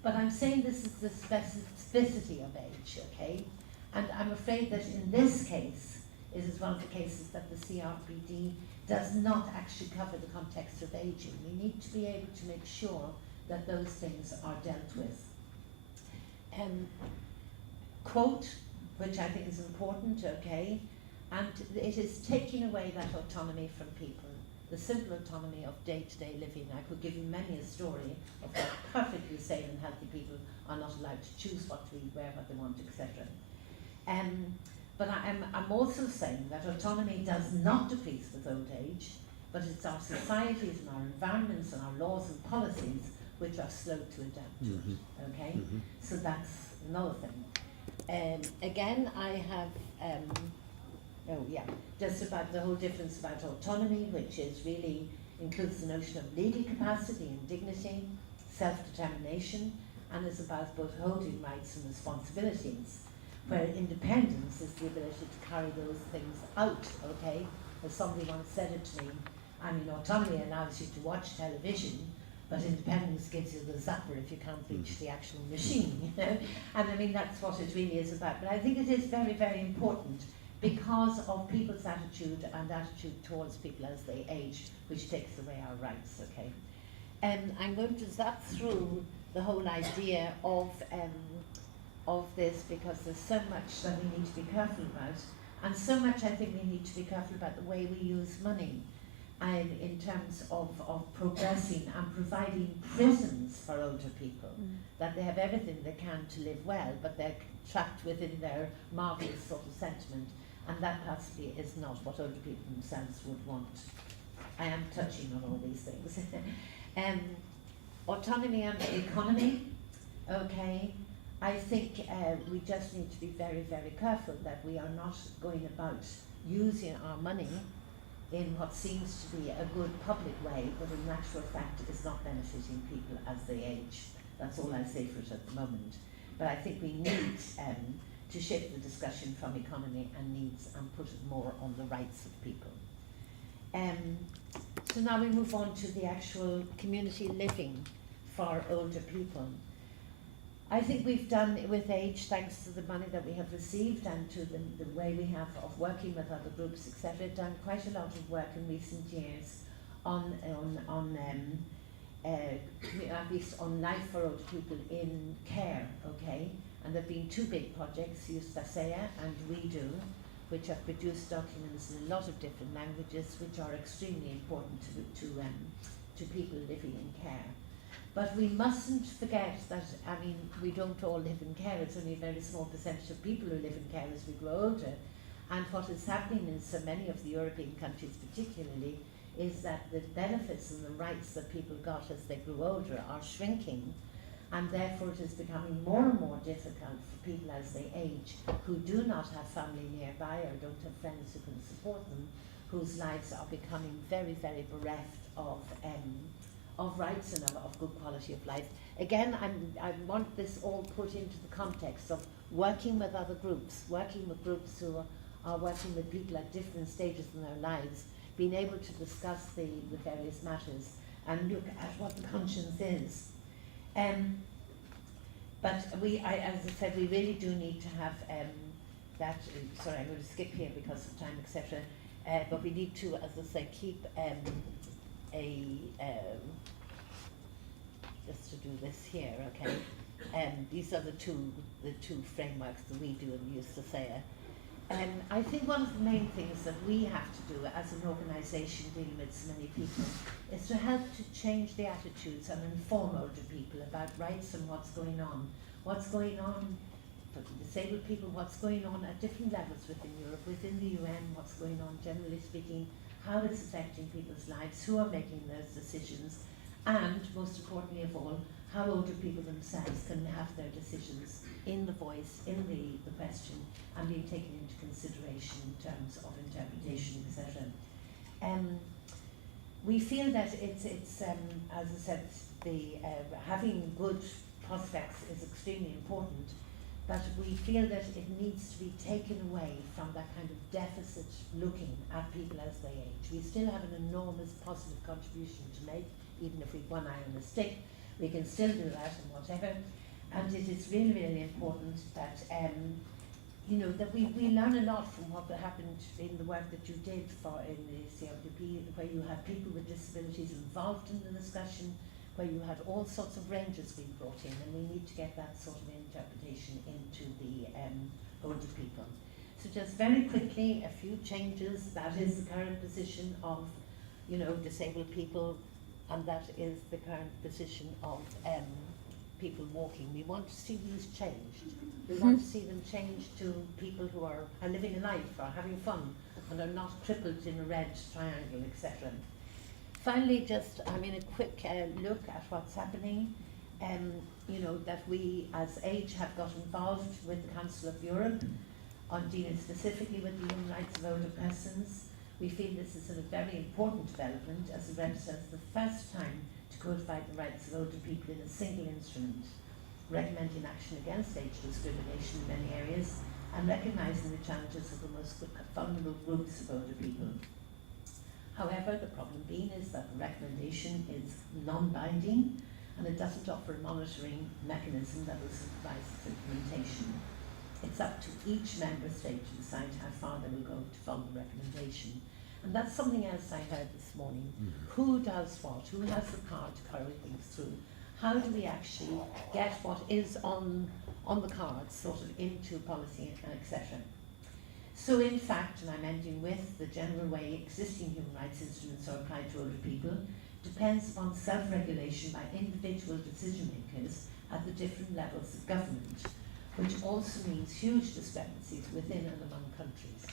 But I'm saying this is the specificity of age, okay? And I'm afraid that in this case, it is one of the cases that the CRPD does not actually cover the context of aging. We need to be able to make sure that those things are dealt with. Quote, which I think is important, okay, and it is taking away that autonomy from people, the simple autonomy of day-to-day living. I could give you many a story of how perfectly sane and healthy people are not allowed to choose what to eat, wear what they want, etc. But I'm also saying that autonomy does not decrease with old age, but it's our societies and our environments and our laws and policies which are slow to adapt to it, okay? So that's another thing. Again, I have, just about the whole difference about autonomy, which is really includes the notion of legal capacity and dignity, self-determination, and is about both holding rights and responsibilities, where independence is the ability to carry those things out, okay? As somebody once said it to me, I mean, autonomy allows you to watch television, but independence gives you the zapper if you can't reach the actual machine, you know? And I mean, that's what it really is about. But I think it is very, very important because of people's attitude and attitude towards people as they age, which takes away our rights, okay? I'm going to zap through the whole idea of this because there's so much that we need to be careful about, and so much I think we need to be careful about the way we use money in terms of progressing and providing prisons for older people, that they have everything they can to live well, but they're trapped within their marvelous sort of sentiment, and that possibly is not what older people themselves would want. I am touching on all these things. Autonomy and economy, okay. I think we just need to be very, very careful that we are not going about using our money in what seems to be a good public way, but in actual fact is not benefiting people as they age. That's all I say for it at the moment. But I think we need to shift the discussion from economy and needs and put it more on the rights of people. So now we move on to the actual community living for older people. I think we've done with age, thanks to the money that we have received and to the way we have of working with other groups, etc., done quite a lot of work in recent years on at least on life for older people in care, okay? And there have been two big projects, Justasea and We Do, which have produced documents in a lot of different languages, which are extremely important to people living in care. But we mustn't forget that, I mean, we don't all live in care. It's only a very small percentage of people who live in care as we grow older. And what is happening in so many of the European countries particularly is that the benefits and the rights that people got as they grew older are shrinking, and therefore it is becoming more and more difficult for people as they age who do not have family nearby or don't have friends who can support them, whose lives are becoming very, very bereft of rights and of good quality of life. Again, I want this all put into the context of working with other groups, working with groups who are working with people at different stages in their lives, being able to discuss the various matters and look at what the conscience is. But as I said, we really do need to have that, sorry, I'm going to skip here because of time, etc. But we need to, as I say, keep just to do this here, okay? These are the two frameworks that we do and we used to say. I think one of the main things that we have to do as an organisation dealing with so many people is to help to change the attitudes and inform older people about rights and what's going on. What's going on for disabled people, what's going on at different levels within Europe, within the UN, what's going on generally speaking, how it's affecting people's lives, who are making those decisions, and most importantly of all, how older people themselves can have their decisions in the voice, in the question, and being taken into consideration in terms of interpretation, etc. We feel that it's as I said, having good prospects is extremely important, but we feel that it needs to be taken away from that kind of deficit looking at people as they age. We still have an enormous positive contribution to make, even if we've one eye on the stick, we can still do that and whatever. And it is really, really important that that we learn a lot from what happened in the work that you did in the CRPP, where you had people with disabilities involved in the discussion, where you had all sorts of ranges being brought in, and we need to get that sort of interpretation into the older people. So just very quickly, a few changes. That is the current position of, disabled people, and that is the current position of people walking. We want to see these changed. We want to see them changed to people who are living a life, are having fun, and are not crippled in a red triangle, etc. Finally, just a quick look at what's happening. That we as AGE have got involved with the Council of Europe on dealing specifically with the human rights of older persons. We feel this is a very important development as it represents the first time to codify the rights of older people in a single instrument, recommending action against age discrimination in many areas and recognising the challenges of the most vulnerable groups of older people. However, the problem being is that the recommendation is non-binding and it doesn't offer a monitoring mechanism that will supervise its implementation. It's up to each member state to decide how far they will go to follow the recommendation. And that's something else I heard this morning. Who does what? Who has the power to carry things through? How do we actually get what is on the cards sort of into policy, etc.? So in fact, and I'm ending with, the general way existing human rights instruments are applied to older people depends upon self-regulation by individual decision makers at the different levels of government, which also means huge discrepancies within and among countries.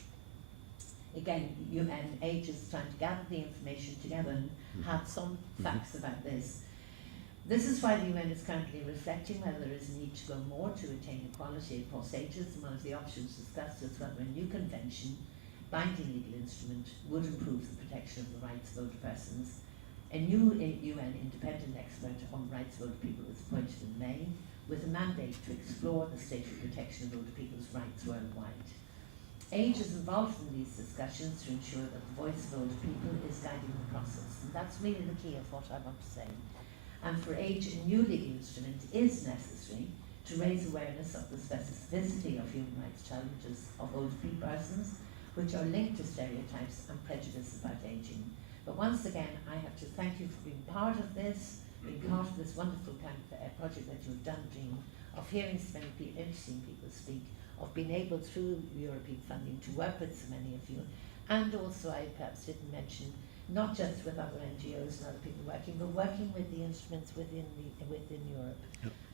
Again, UN AGE is trying to gather the information together and have some facts about this. This is why the UN is currently reflecting whether there is a need to go more to attain equality across ages, and one of the options discussed is whether a new convention, binding legal instrument, would improve the protection of the rights of older persons. A new UN independent expert on rights of older people was appointed in May, with a mandate to explore the state of protection of older people's rights worldwide. AGE is involved in these discussions to ensure that the voice of older people is guiding the process, and that's really the key of what I want to say. And for AGE, a new legal instrument is necessary to raise awareness of the specificity of human rights challenges of older persons, which are linked to stereotypes and prejudice about ageing. But once again, I have to thank you for being part of this, being part of this wonderful kind of project that you've done, Jean, of hearing so many interesting people speak, of being able through European funding to work with so many of you, and also I perhaps didn't mention, not just with other NGOs and other people working, but working with the instruments within Europe,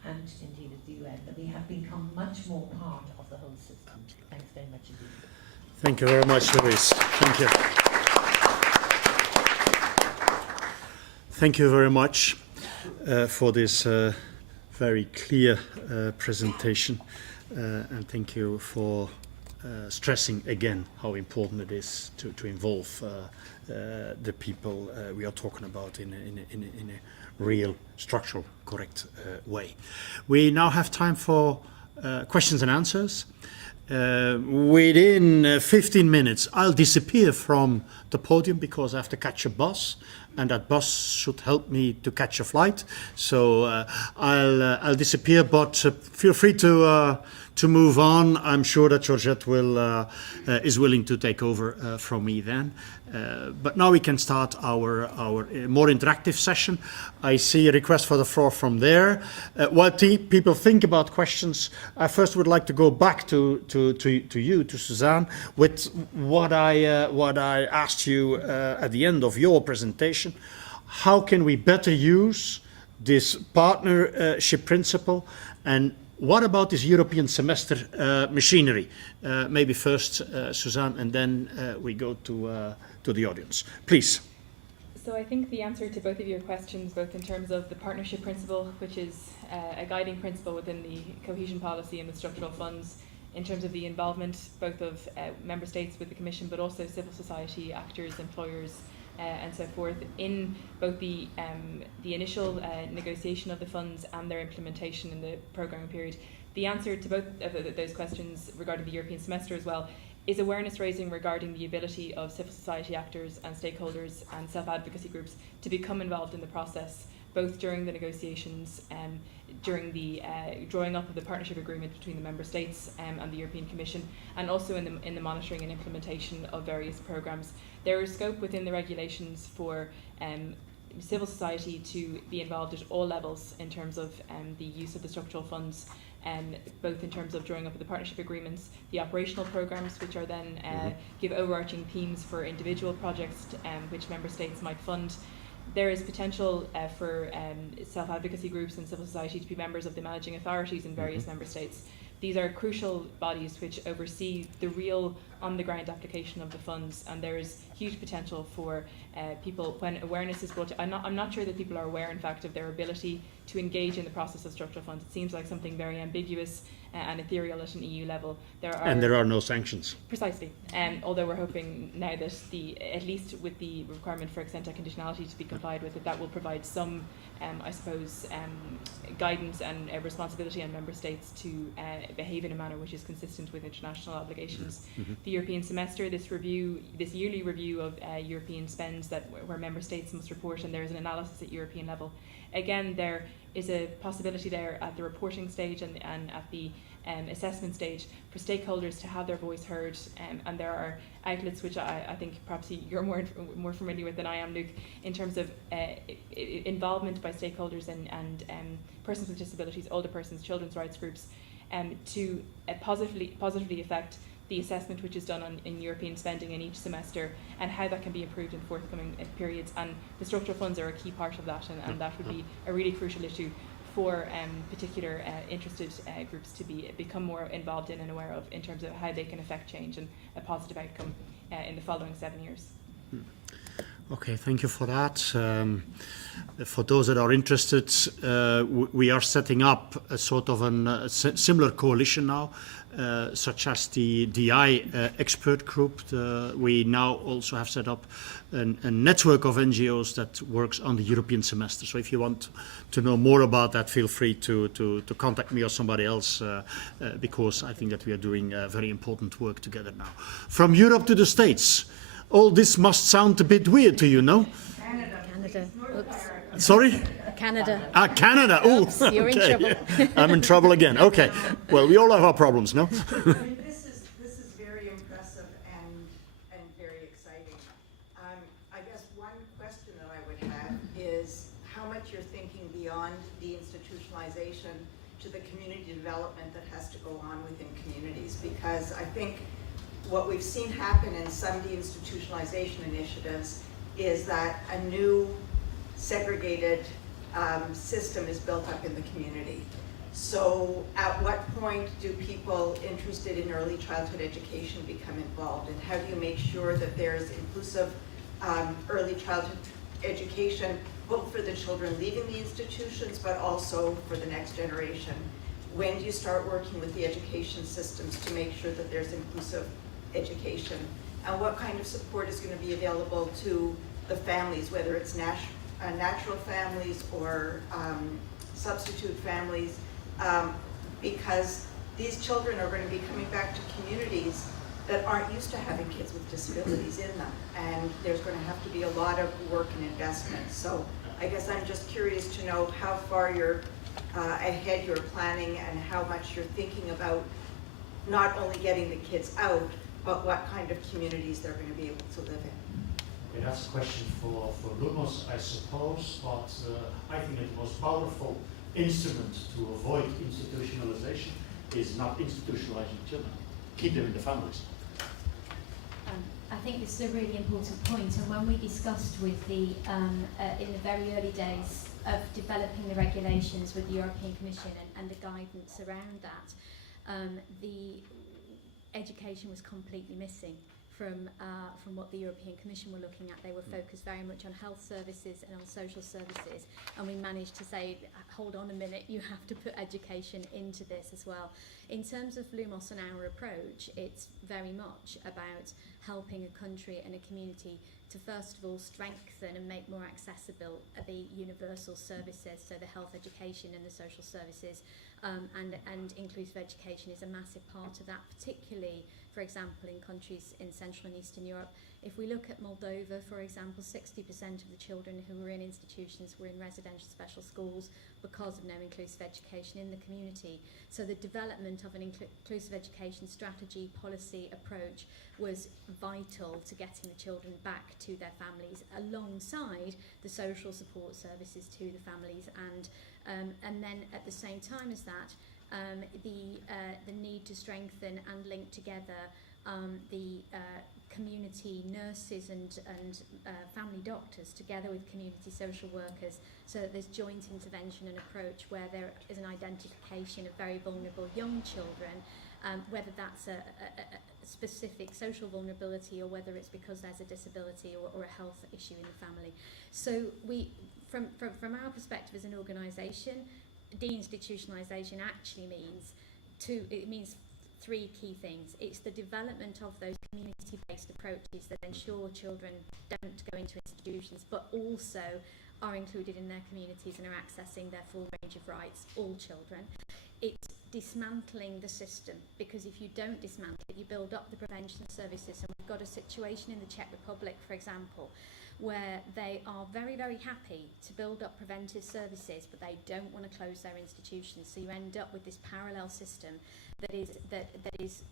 and indeed at the UN, that we have become much more part of the whole system. Absolutely. Thanks very much indeed. Thank you very much, Louise. Thank you. Thank you very much for this very clear presentation, and thank you for stressing again how important it is to involve the people we are talking about in a real structural correct way. We now have time for questions and answers. Within 15 minutes I'll disappear from the podium because I have to catch a bus, and that bus should help me to catch a flight. So I'll disappear, but feel free to move on. I'm sure that Georgette is willing to take over from me then. But now we can start our more interactive session. I see a request for the floor from there. While people think about questions, I first would like to go back to you, to Suzanne, with what I asked you at the end of your presentation. How can we better use this partnership principle, and what about this European semester machinery? Maybe first Suzanne, and then we go to the audience. Please. So I think the answer to both of your questions, both in terms of the partnership principle, which is a guiding principle within the cohesion policy and the structural funds, in terms of the involvement both of member states with the Commission, but also civil society actors, employers, and so forth, in both the initial negotiation of the funds and their implementation in the programming period. The answer to both of those questions regarding the European semester as well is awareness raising regarding the ability of civil society actors and stakeholders and self-advocacy groups to become involved in the process, both during the negotiations, during the drawing up of the partnership agreement between the member states and the European Commission, and also in the monitoring and implementation of various programmes. There is scope within the regulations for civil society to be involved at all levels in terms of the use of the structural funds, both in terms of drawing up the partnership agreements, the operational programmes, which are then give overarching themes for individual projects which member states might fund. There is potential for self-advocacy groups and civil society to be members of the managing authorities in various member states. These are crucial bodies which oversee the real on-the-ground application of the funds, and there is huge potential for people, when awareness is brought to, I'm not sure that people are aware, in fact, of their ability to engage in the process of structural funds. It seems like something very ambiguous and ethereal at an EU level. There are no sanctions. Precisely. Although we're hoping now that at least with the requirement for ex ante conditionality to be complied with, that will provide some, guidance and responsibility on member states to behave in a manner which is consistent with international obligations. The European semester, this yearly review of European spends where member states must report, and there is an analysis at European level. Again, there is a possibility there at the reporting stage and at the assessment stage for stakeholders to have their voice heard, and there are outlets which I think perhaps you're more familiar with than I am, Luke, in terms of involvement by stakeholders and persons with disabilities, older persons, children's rights groups, to positively affect the assessment which is done in European spending in each semester, and how that can be improved in forthcoming periods. And the structural funds are a key part of that, and that would be a really crucial issue for particular interested groups to become more involved in and aware of, in terms of how they can affect change and a positive outcome in the following 7 years. Okay, thank you for that. For those that are interested, we are setting up a sort of a similar coalition now, such as the DI expert group. We now also have set up a network of NGOs that works on the European semester. So if you want to know more about that, feel free to contact me or somebody else, because I think that we are doing very important work together now. From Europe to the States, all this must sound a bit weird to you, no? Canada. Oops. Sorry? Canada. Canada. Oh, you're in trouble. I'm in trouble again. Okay. Well, we all have our problems, no? I mean, this is very impressive and very exciting. I guess one question that I would have is how much you're thinking beyond deinstitutionalization to the community development that has to go on within communities, because I think what we've seen happen in some deinstitutionalization initiatives is that a new segregated system is built up in the community. So at what point do people interested in early childhood education become involved, and how do you make sure that there's inclusive early childhood education, both for the children leaving the institutions but also for the next generation? when do you start working with the education systems to make sure that there's inclusive education? And what kind of support is going to be available to the families, whether it's natural families or substitute families, because these children are going to be coming back to communities that aren't used to having kids with disabilities in them, and there's going to have to be a lot of work and investment. So I guess I'm just curious to know how far you're ahead you're planning and how much you're thinking about not only getting the kids out, but what kind of communities they're going to be able to live in. Okay, that's a question for LUMOS, I suppose, but I think that the most powerful instrument to avoid institutionalization is not institutionalizing children. Keep them in the families. I think this is a really important point, and when we discussed with the, in the very early days of developing the regulations with the European Commission and the guidance around that, the education was completely missing from what the European Commission were looking at. They were focused very much on health services and on social services, and we managed to say, hold on a minute, you have to put education into this as well. In terms of LUMOS and our approach, it's very much about helping a country and a community to first of all strengthen and make more accessible the universal services, so the health, education and the social services, and inclusive education is a massive part of that, particularly, for example, in countries in Central and Eastern Europe. If we look at Moldova, for example, 60% of the children who were in institutions were in residential special schools because of no inclusive education in the community. So the development of an inclusive education strategy, policy, approach was vital to getting the children back to their families, alongside the social support services to the families, and then at the same time as that, the need to strengthen and link together the community nurses and family doctors together with community social workers, so that there's joint intervention and approach where there is an identification of very vulnerable young children, whether that's a specific social vulnerability or whether it's because there's a disability or a health issue in the family. So we, from our perspective as an organisation, deinstitutionalisation actually means three key things. It's the development of those community-based approaches that ensure children don't go into institutions, but also are included in their communities and are accessing their full range of rights, all children. It's dismantling the system, because if you don't dismantle it, you build up the prevention services. And we've got a situation in the Czech Republic, for example, where they are very, very happy to build up preventive services, but they don't want to close their institutions. So you end up with this parallel system that is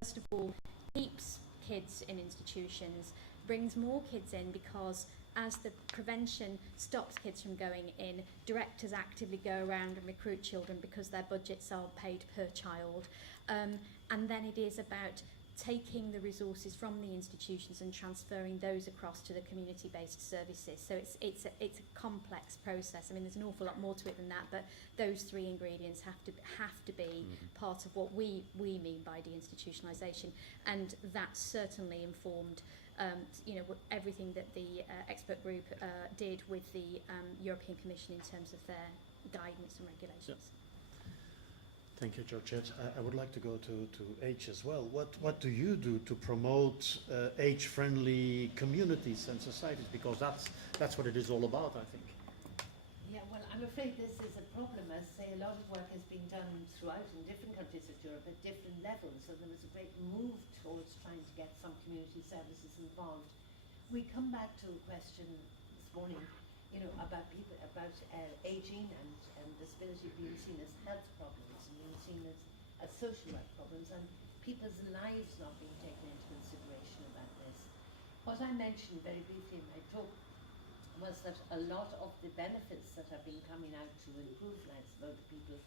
first of all, keeps kids in institutions, brings more kids in, because as the prevention stops kids from going in, directors actively go around and recruit children because their budgets are paid per child. And then it is about taking the resources from the institutions and transferring those across to the community-based services. So it's a complex process. I mean, there's an awful lot more to it than that, but those three ingredients have to be part of what we mean by deinstitutionalisation, and that certainly informed everything that the expert group did with the European Commission in terms of their guidance and regulations. Yeah. Thank you, Georgette. I would like to go to H as well. What do you do to promote age-friendly communities and societies? Because that's what it is all about, I think. Yeah, well, I'm afraid this is a problem. As I say, a lot of work has been done throughout in different countries of Europe at different levels, so there was a great move towards trying to get some community services involved. We come back to a question this morning, about people, about aging and disability being seen as health problems and being seen as social life problems, and people's lives not being taken into consideration about this. What I mentioned very briefly in my talk was that a lot of the benefits that have been coming out to improve lives of older people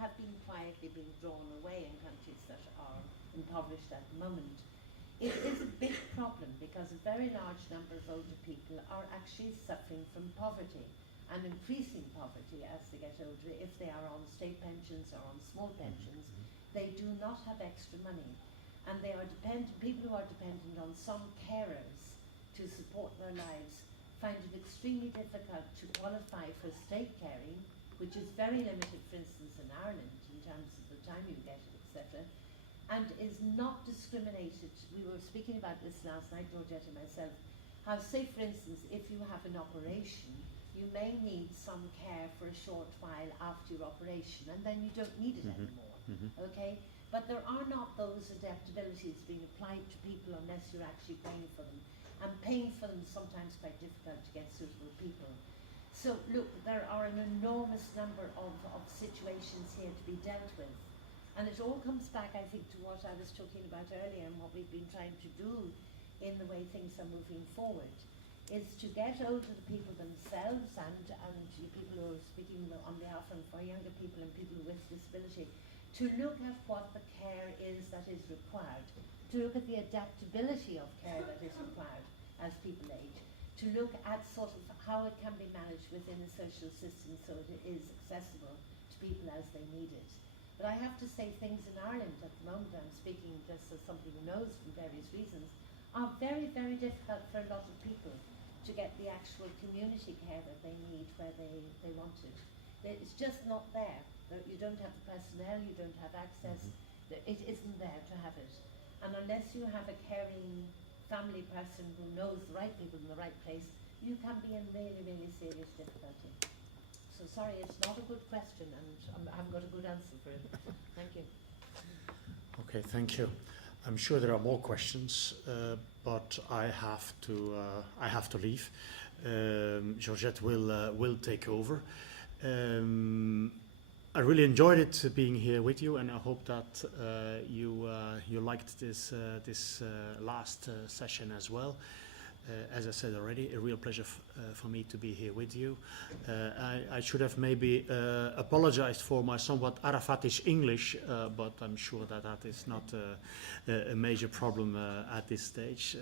have been quietly being drawn away in countries that are impoverished at the moment. It is a big problem because a very large number of older people are actually suffering from poverty, and increasing poverty as they get older. If they are on state pensions or on small pensions, they do not have extra money, and they are people who are dependent on some carers to support their lives find it extremely difficult to qualify for state caring, which is very limited, for instance, in Ireland in terms grams at the time you get it, etc., and is not discriminated. We were speaking about this last night, Georgette and myself, how, say for instance, if you have an operation, you may need some care for a short while after your operation, and then you don't need it anymore, okay? But there are not those adaptabilities being applied to people unless you're actually paying for them. And paying for them is sometimes quite difficult to get suitable people. So look, there are an enormous number of situations here to be dealt with. And it all comes back, I think, to what I was talking about earlier and what we've been trying to do in the way things are moving forward, is to get hold of the people themselves and you people who are speaking on behalf and for younger people and people with disability, to look at what the care is that is required, to look at the adaptability of care that is required as people age, to look at sort of how it can be managed within the social system so it is accessible to people as they need it. But I have to say, things in Ireland at the moment, I'm speaking just as somebody who knows from various reasons, are very, very difficult for a lot of people to get the actual community care that they need where they want it. It's just not there. You don't have the personnel, you don't have access, it isn't there to have it. And unless you have a caring family person who knows the right people in the right place, you can be in really, really serious difficulty. So sorry, it's not a good question, and I haven't got a good answer for it. Thank you. Okay, thank you. I'm sure there are more questions, but I have to leave. Georgette will take over. I really enjoyed it being here with you, and I hope that you liked this last session as well. As I said already, a real pleasure for me to be here with you. I should have maybe apologized for my somewhat Arafatish English, but I'm sure that is not a major problem at this stage.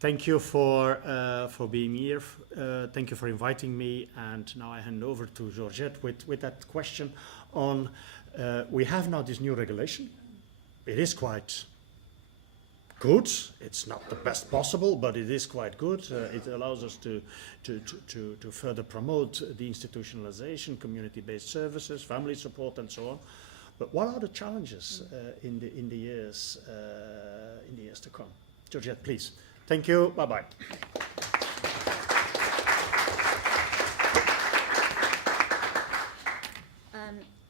Thank you for being here. Thank you for inviting me. And now I hand over to Georgette with that question on, we have now this new regulation. It is quite good. It's not the best possible, but it is quite good. It allows us to further promote the institutionalization, community-based services, family support, and so on. But what are the challenges in the years to come? Georgette, please. Thank you. Bye-bye.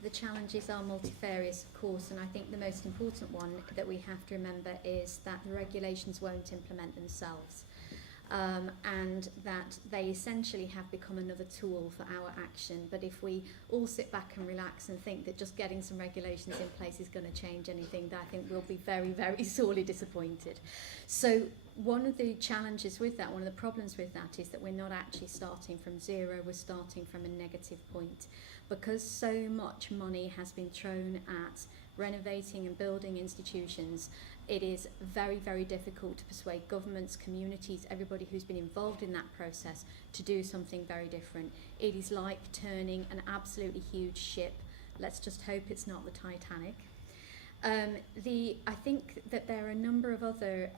The challenges are multifarious, of course, and I think the most important one that we have to remember is that the regulations won't implement themselves, and that they essentially have become another tool for our action. But if we all sit back and relax and think that just getting some regulations in place is going to change anything, then I think we'll be very, very sorely disappointed. So one of the challenges with that, one of the problems with that, is that we're not actually starting from zero, we're starting from a negative point. Because so much money has been thrown at renovating and building institutions, it is very, very difficult to persuade governments, communities, everybody who's been involved in that process to do something very different. It is like turning an absolutely huge ship. Let's just hope it's not the Titanic. I think that there are a number of other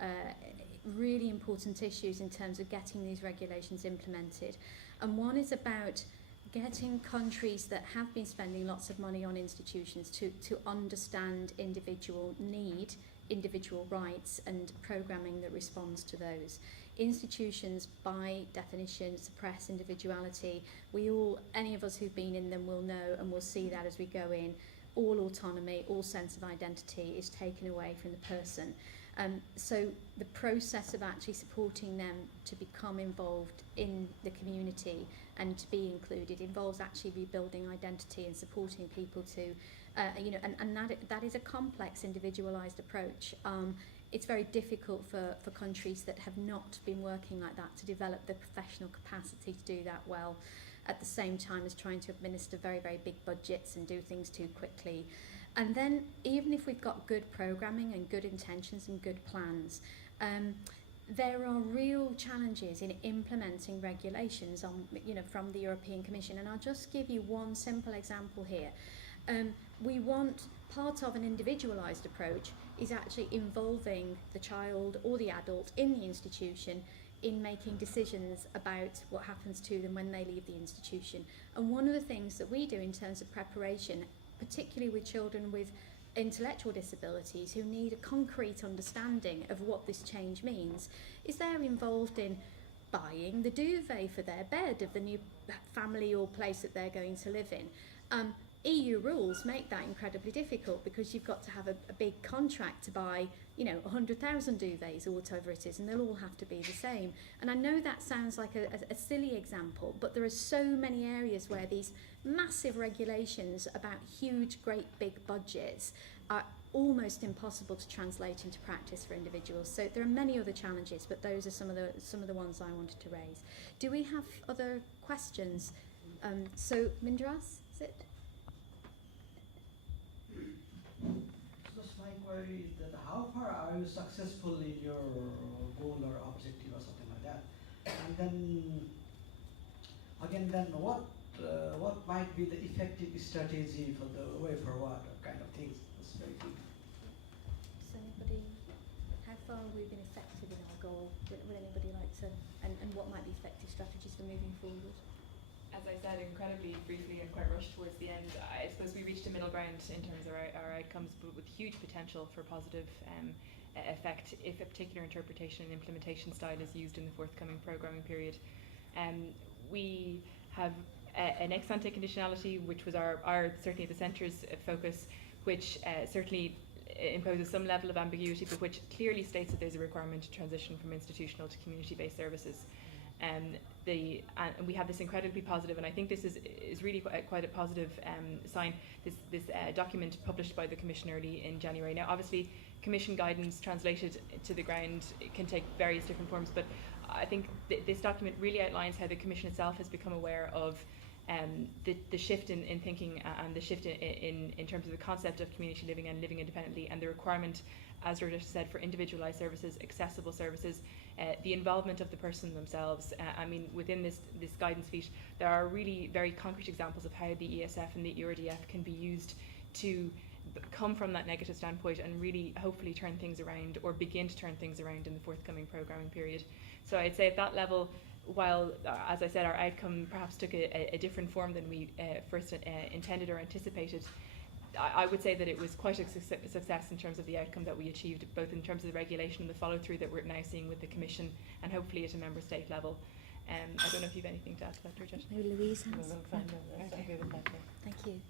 really important issues in terms of getting these regulations implemented. And one is about getting countries that have been spending lots of money on institutions to understand individual need, individual rights, and programming that responds to those. Institutions, by definition, suppress individuality. Any of us who've been in them will know and will see that as we go in. All autonomy, all sense of identity is taken away from the person. So the process of actually supporting them to become involved in the community and to be included involves actually rebuilding identity and supporting people to, and that is a complex, individualised approach. It's very difficult for countries that have not been working like that to develop the professional capacity to do that well, at the same time as trying to administer very, very big budgets and do things too quickly. And then, even if we've got good programming and good intentions and good plans, there are real challenges in implementing regulations from the European Commission. And I'll just give you one simple example here. We want part of an individualised approach is actually involving the child or the adult in the institution in making decisions about what happens to them when they leave the institution. And one of the things that we do in terms of preparation particularly with children with intellectual disabilities who need a concrete understanding of what this change means, is they're involved in buying the duvet for their bed of the new family or place that they're going to live in. EU rules make that incredibly difficult because you've got to have a big contract to buy, 100,000 duvets or whatever it is, and they'll all have to be the same. And I know that sounds like a silly example, but there are so many areas where these massive regulations about huge, great, big budgets are almost impossible to translate into practice for individuals. So there are many other challenges, but those are some of the ones I wanted to raise. Do we have other questions? So Mindras, is it? Just my query is that how far are you successful in your goal or objective or something like that? And then again, what might be the effective strategy for the way forward or kind of things? That's very good. Does anybody, how far have we been effective in our goal? Would anybody like to, and what might be effective strategies for moving forward? As I said, incredibly briefly and quite rushed towards the end, I suppose we reached a middle ground in terms of our outcomes, but with huge potential for positive effect if a particular interpretation and implementation style is used in the forthcoming programming period. We have an ex-ante conditionality, which was our certainly the centre's focus, which certainly imposes some level of ambiguity, but which clearly states that there's a requirement to transition from institutional to community-based services. And we have this incredibly positive, and I think this is really quite a positive sign, this document published by the Commission early in January. Now obviously Commission guidance translated to the ground can take various different forms, but I think this document really outlines how the Commission itself has become aware of the shift in thinking and the shift in terms of the concept of community living and living independently, and the requirement, as Georgette said, for individualised services, accessible services, the involvement of the person themselves. Within this guidance feat, there are really very concrete examples of how the ESF and the ERDF can be used to come from that negative standpoint and really hopefully turn things around, or begin to turn things around in the forthcoming programming period. So I'd say at that level, while, as I said, our outcome perhaps took a different form than we first intended or anticipated, I would say that it was quite a success in terms of the outcome that we achieved, both in terms of the regulation and the follow-through that we're now seeing with the Commission, and hopefully at a member state level. I don't know if you have anything to add to that, Georgette. Maybe Louise has. Thank you.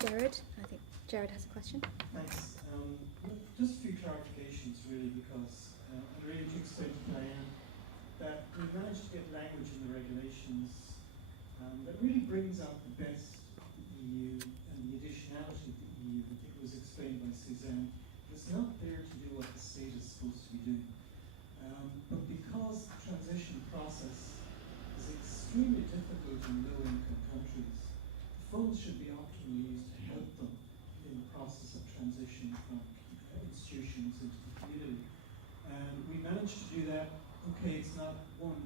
Jared, I think Jared has a question. Thanks. Just a few clarifications really, because I'm really to explain to Diane that we've managed to get language in the regulations that really brings out the best of the EU and the additionality of the EU. I think it was explained by Suzanne. It's not there to do what the state is supposed to be doing. But because the transition process is extremely difficult in low-income countries, the funds should be optimally used to help them in the process of transition from institutions into the community. And we managed to do that. Okay, it's not 100%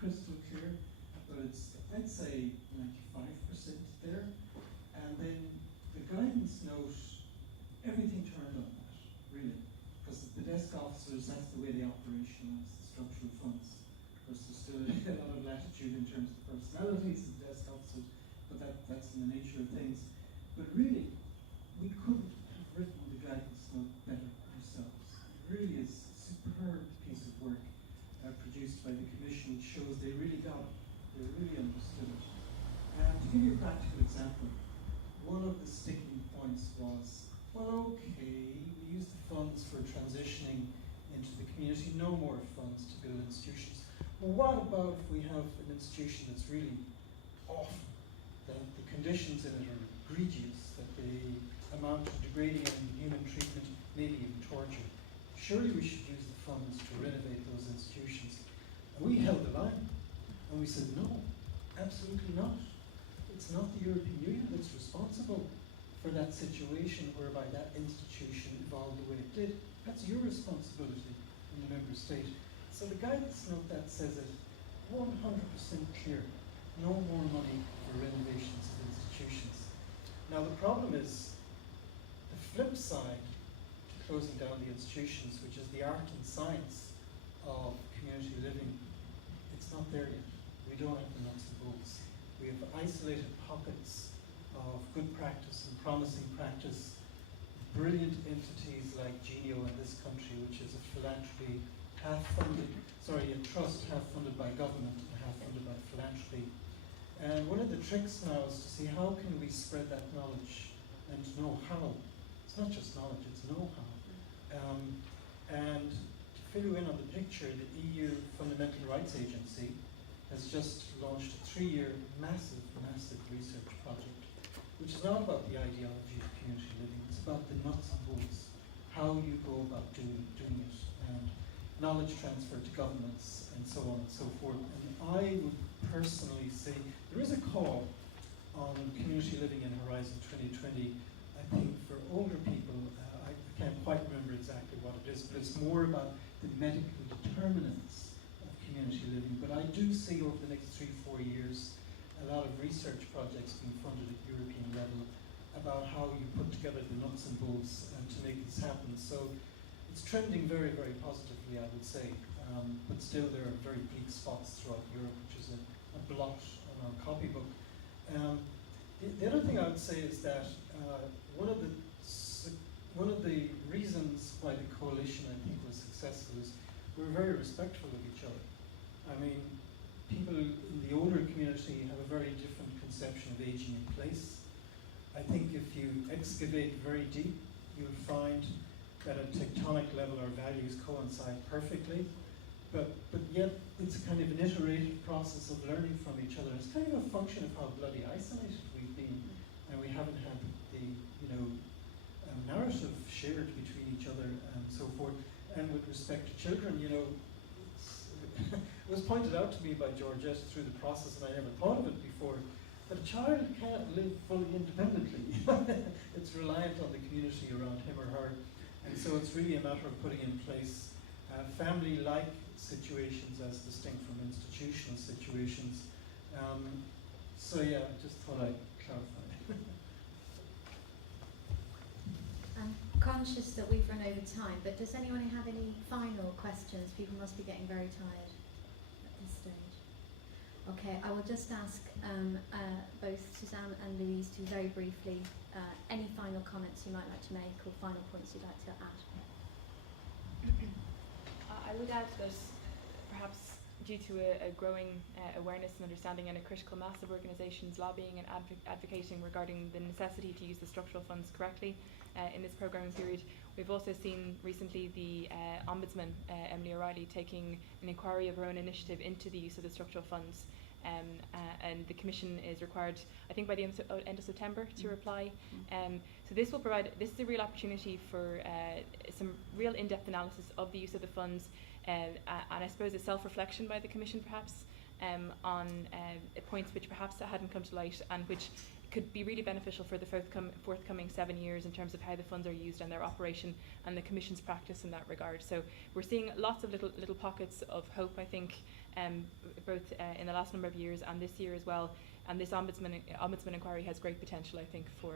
crystal clear, but it's, I'd say, 95% there. And then the guidance note, everything turned on that, really. Because the desk officers, that's the way they operationalize the structural funds. Of course, there's still a lot of latitude in terms of personalities of the desk officers, but that's in the nature of things. But really, we couldn't have written the guidance note better ourselves. It really is a superb piece of work produced by the Commission. It shows they really got it. They really understood it. To give you a practical example, one of the sticking points was, well, okay, we use the funds for transitioning into the community, no more funds to build institutions. Well, what about if we have an institution that's really awful, that the conditions in it are egregious, that they amount to degrading and inhuman treatment, maybe even torture? Surely we should use the funds to renovate those institutions. And we held the line, and we said, no, absolutely not. It's not the European Union that's responsible for that situation whereby that institution evolved the way it did. That's your responsibility in the member state. So the guidance note that says it 100% clear, no more money for renovations of institutions. Now the problem is, the flip side to closing down the institutions, which is the art and science of community living, it's not there yet. We don't have the nuts and bolts. We have isolated pockets of good practice and promising practice. Brilliant entities like Genio in this country, which is a philanthropy, a trust half funded by government and half funded by philanthropy. And one of the tricks now is to see how can we spread that knowledge and know how. It's not just knowledge, it's know-how. And to fill you in on the picture, the EU Fundamental Rights Agency has just launched a 3-year massive research project, which is not about the ideology of community living, it's about the nuts and bolts, how you go about doing it, and knowledge transfer to governments, and so on and so forth. And I would personally say there is a call on community living in Horizon 2020, I think for older people. I can't quite remember exactly what it is, but it's more about the medical determinants of community living. But I do see over the next 3-4 years a lot of research projects being funded at European level about how you put together the nuts and bolts to make this happen. So it's trending very, very positively, I would say. But still there are very bleak spots throughout Europe, which is a blot on our copybook. The other thing I would say is that one of the reasons why the coalition, I think, was successful is we're very respectful of each other. I mean, people in the older community have a very different conception of aging in place. I think if you excavate very deep, you'll find that at tectonic level our values coincide perfectly, but yet it's a kind of an iterative process of learning from each other. It's kind of a function of how bloody isolated we've been, and we haven't had the narrative shared between each other and so forth. And with respect to children, it was pointed out to me by Georgette through the process, and I never thought of it before, that a child can't live fully independently. It's reliant on the community around him or her. And so it's really a matter of putting in place family-like situations as distinct from institutional situations. So yeah, just thought I'd clarify. I'm conscious that we've run over time, but does anyone have any final questions? People must be getting very tired at this stage. Okay, I will just ask both Suzanne and Louise to very briefly, any final comments you might like to make or final points you'd like to add. I would add that perhaps due to a growing awareness and understanding and a critical mass of organisations lobbying and advocating regarding the necessity to use the structural funds correctly in this programming period, we've also seen recently the Ombudsman, Emily O'Reilly, taking an inquiry of her own initiative into the use of the structural funds. And the Commission is required, I think, by the end of September to reply. So this will provide, this is a real opportunity for some real in-depth analysis of the use of the funds, and I suppose a self-reflection by the Commission perhaps on points which perhaps hadn't come to light and which could be really beneficial for the forthcoming 7 years in terms of how the funds are used and their operation and the Commission's practice in that regard. So we're seeing lots of little pockets of hope, I think, both in the last number of years and this year as well. And this Ombudsman inquiry has great potential, I think, for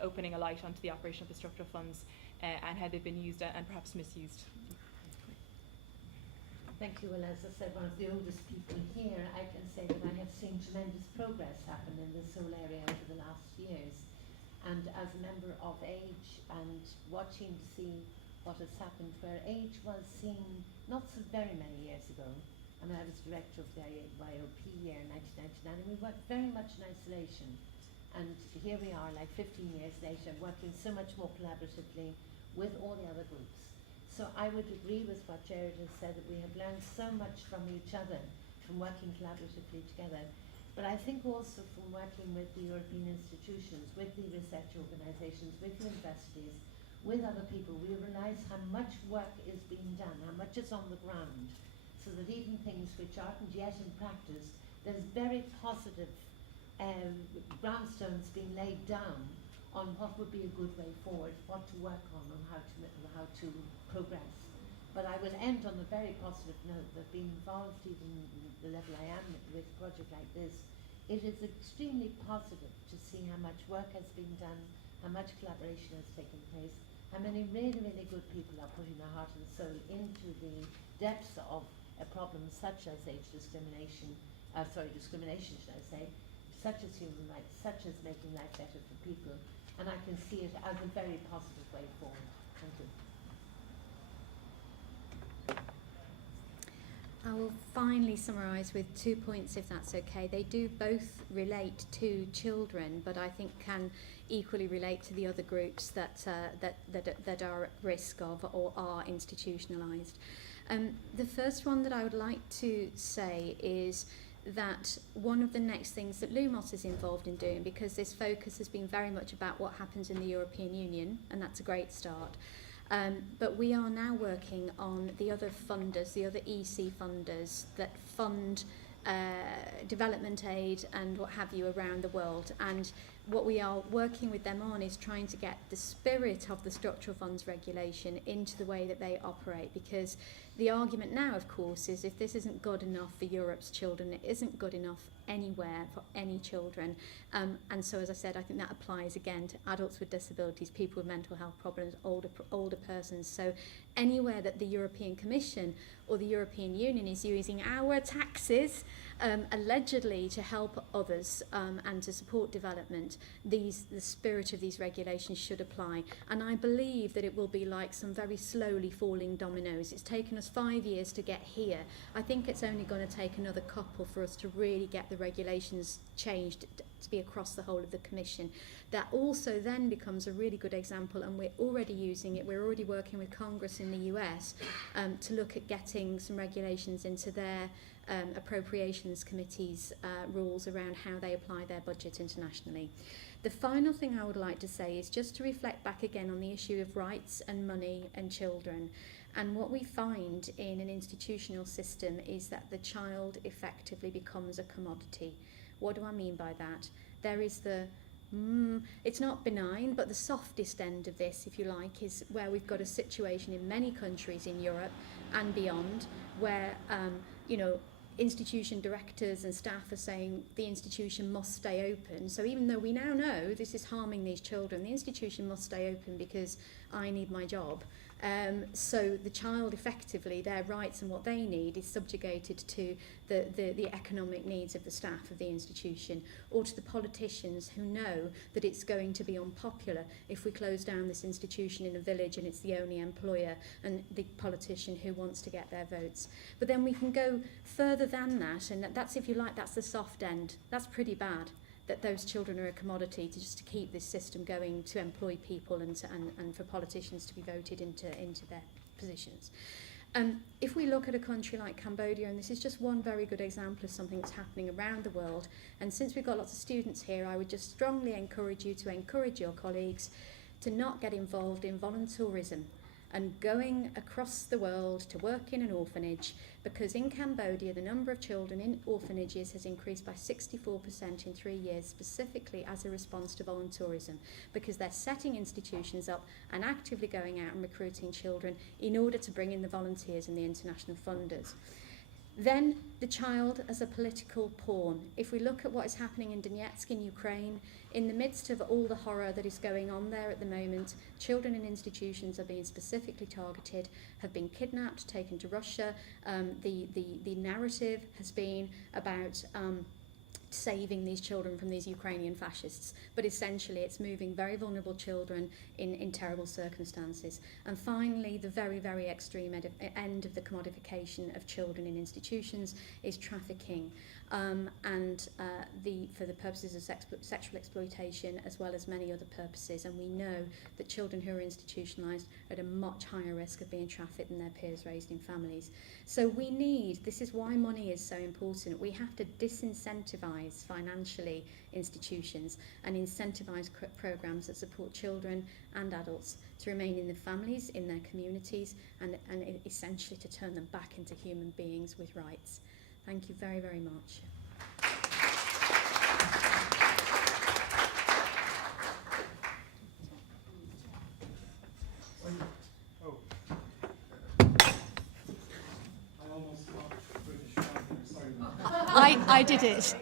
opening a light onto the operation of the structural funds and how they've been used and perhaps misused. Thank you. Well, as I said, one of the oldest people here, I can say that I have seen tremendous progress happen in this whole area over the last years. And as a member of AGE and watching to see what has happened, where AGE was seen not so very many years ago, I mean, I was director of the YOP year in 1999, and we worked very much in isolation. And here we are, like 15 years later, working so much more collaboratively with all the other groups. So I would agree with what Jared has said, that we have learned so much from each other, from working collaboratively together. But I think also from working with the European institutions, with the research organisations, with universities, with other people, we realise how much work is being done, how much is on the ground, so that even things which aren't yet in practice, there's very positive groundstones being laid down on what would be a good way forward, what to work on and how to progress. But I will end on a very positive note that being involved even the level I am with a project like this, it is extremely positive to see how much work has been done, how much collaboration has taken place, how many really, really good people are putting their heart and soul into the depths of a problem such as age discrimination, discrimination should I say, such as human rights, such as making life better for people, and I can see it as a very positive way forward. Thank you. I will finally summarise with 2 points, if that's okay. They do both relate to children, but I think can equally relate to the other groups that are at risk of or are institutionalised. The first one that I would like to say is that one of the next things that LUMOS is involved in doing, because this focus has been very much about what happens in the European Union, and that's a great start. But we are now working on the other funders, the other EC funders that fund development aid and what have you around the world. And what we are working with them on is trying to get the spirit of the structural funds regulation into the way that they operate, because the argument now, of course, is if this isn't good enough for Europe's children, it isn't good enough anywhere for any children. And so, as I said, I think that applies again to adults with disabilities, people with mental health problems, older persons. So anywhere that the European Commission or the European Union is using our taxes allegedly to help others and to support development, the spirit of these regulations should apply. And I believe that it will be like some very slowly falling dominoes. It's taken us 5 years to get here. I think it's only going to take another couple for us to really get the regulations changed to be across the whole of the Commission. That also then becomes a really good example, and we're already using it. We're already working with Congress in the US to look at getting some regulations into their appropriations committees rules around how they apply their budget internationally. The final thing I would like to say is just to reflect back again on the issue of rights and money and children. And what we find in an institutional system is that the child effectively becomes a commodity. What do I mean by that? There is the it's not benign, but the softest end of this, if you like, is where we've got a situation in many countries in Europe and beyond where, institution directors and staff are saying the institution must stay open. So even though we now know this is harming these children, the institution must stay open because I need my job. So the child effectively, their rights and what they need is subjugated to the economic needs of the staff of the institution, or to the politicians who know that it's going to be unpopular if we close down this institution in a village and it's the only employer and the politician who wants to get their votes. But then we can go further than that, and that's, if you like, that's the soft end. That's pretty bad, that those children are a commodity to keep this system going, to employ people and for politicians to be voted into their positions. If we look at a country like Cambodia, and this is just one very good example of something that's happening around the world, and since we've got lots of students here, I would just strongly encourage you to encourage your colleagues to not get involved in volunteerism and going across the world to work in an orphanage, because in Cambodia the number of children in orphanages has increased by 64% in 3 years, specifically as a response to volunteerism, because they're setting institutions up and actively going out and recruiting children in order to bring in the volunteers and the international funders. Then the child as a political pawn. If we look at what is happening in Donetsk in Ukraine, in the midst of all the horror that is going on there at the moment, children in institutions are being specifically targeted, have been kidnapped, taken to Russia. The narrative has been about saving these children from these Ukrainian fascists, but essentially it's moving very vulnerable children in terrible circumstances. And finally, the very, very extreme end of the commodification of children in institutions is trafficking, for the purposes of sexual exploitation as well as many other purposes. And we know that children who are institutionalised are at a much higher risk of being trafficked than their peers raised in families. So this is why money is so important. We have to disincentivise financially institutions and incentivise programmes that support children and adults to remain in their families, in their communities, and essentially to turn them back into human beings with rights. Thank you very, very much. Oh. I almost thought British flag there, sorry about that. I did it.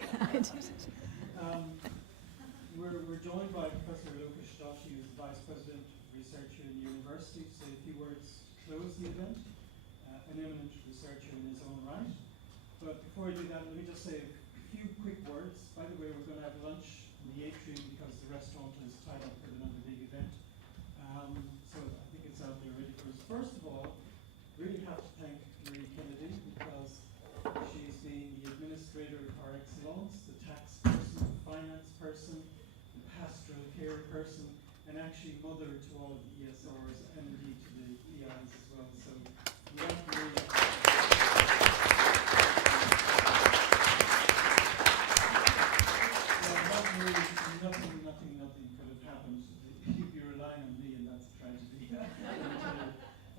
We're joined by Professor Louise Richardson, who's the Vice President Researcher in the University, to say a few words to close the event, an eminent researcher in his own right. But before I do that, let me just say a few quick words. By the way, we're going to have lunch in the atrium because the restaurant is tied up with another big event. So I think it's out there ready for us. First of all, really have to thank Marie Kennedy because she's been the administrator par excellence, the tax person, the finance person, the pastoral care person, and actually mother to all of the ESRs and indeed to the PIs as well. So we want to really nothing could have happened. You'd be relying on me, and that's a tragedy.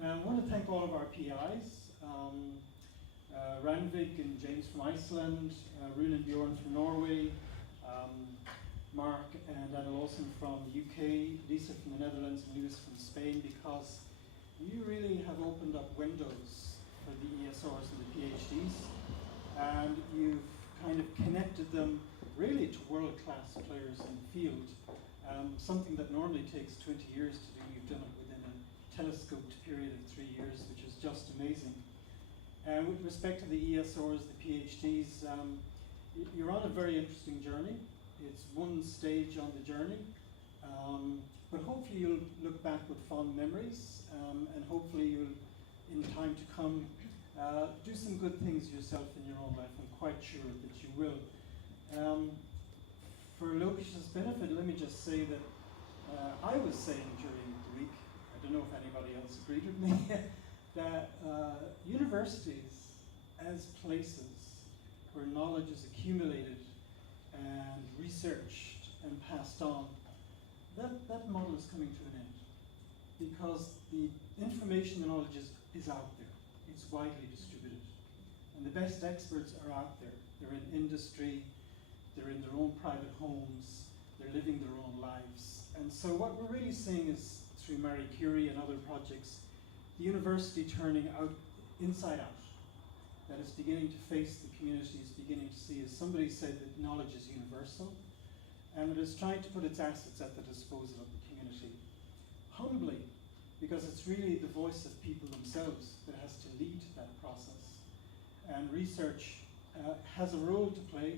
I want to thank all of our PIs, Randvik and James from Iceland, Rune and Bjorn from Norway, Mark and Anna Lawson from the UK, Lisa from the Netherlands, and Lewis from Spain, because you really have opened up windows for the ESRs and the PhDs, and you've kind of connected them really to world-class players in the field. Something that normally takes 20 years to do, you've done it within a telescoped period of 3 years, which is just amazing. With respect to the ESRs, the PhDs, you're on a very interesting journey. It's one stage on the journey, but hopefully you'll look back with fond memories, and hopefully you'll, in time to come, do some good things yourself in your own life. I'm quite sure that you will. For Lokesh's benefit, let me just say that I was saying during the week, I don't know if anybody else agreed with me, that universities as places where knowledge is accumulated and researched and passed on, that model is coming to an end. Because the information, the knowledge is out there. It's widely distributed. And the best experts are out there. They're in industry, they're in their own private homes, they're living their own lives. And so what we're really seeing is, through Marie Curie and other projects, the university turning out inside out. That is beginning to face the community, is beginning to see, as somebody said, that knowledge is universal, and it is trying to put its assets at the disposal of the community. Humbly, because it's really the voice of people themselves that has to lead that process. And research has a role to play.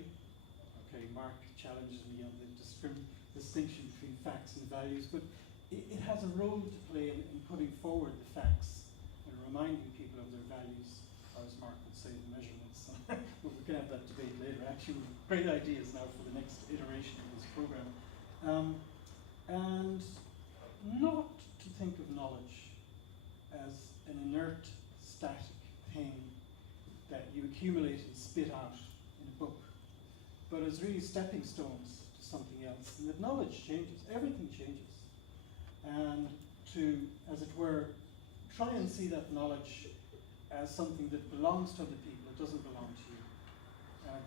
Okay, Mark challenges me on the distinction between facts and values, but it has a role to play in putting forward the facts and reminding people of their values, or as Mark would say, the measurements. But we can have that debate later. Actually, great ideas now for the next iteration of this program. And not to think of knowledge as an inert, static thing that you accumulate and spit out in a book, but as really stepping stones to something else. And that knowledge changes, everything changes. And to, as it were, try and see that knowledge as something that belongs to other people. It doesn't belong to you.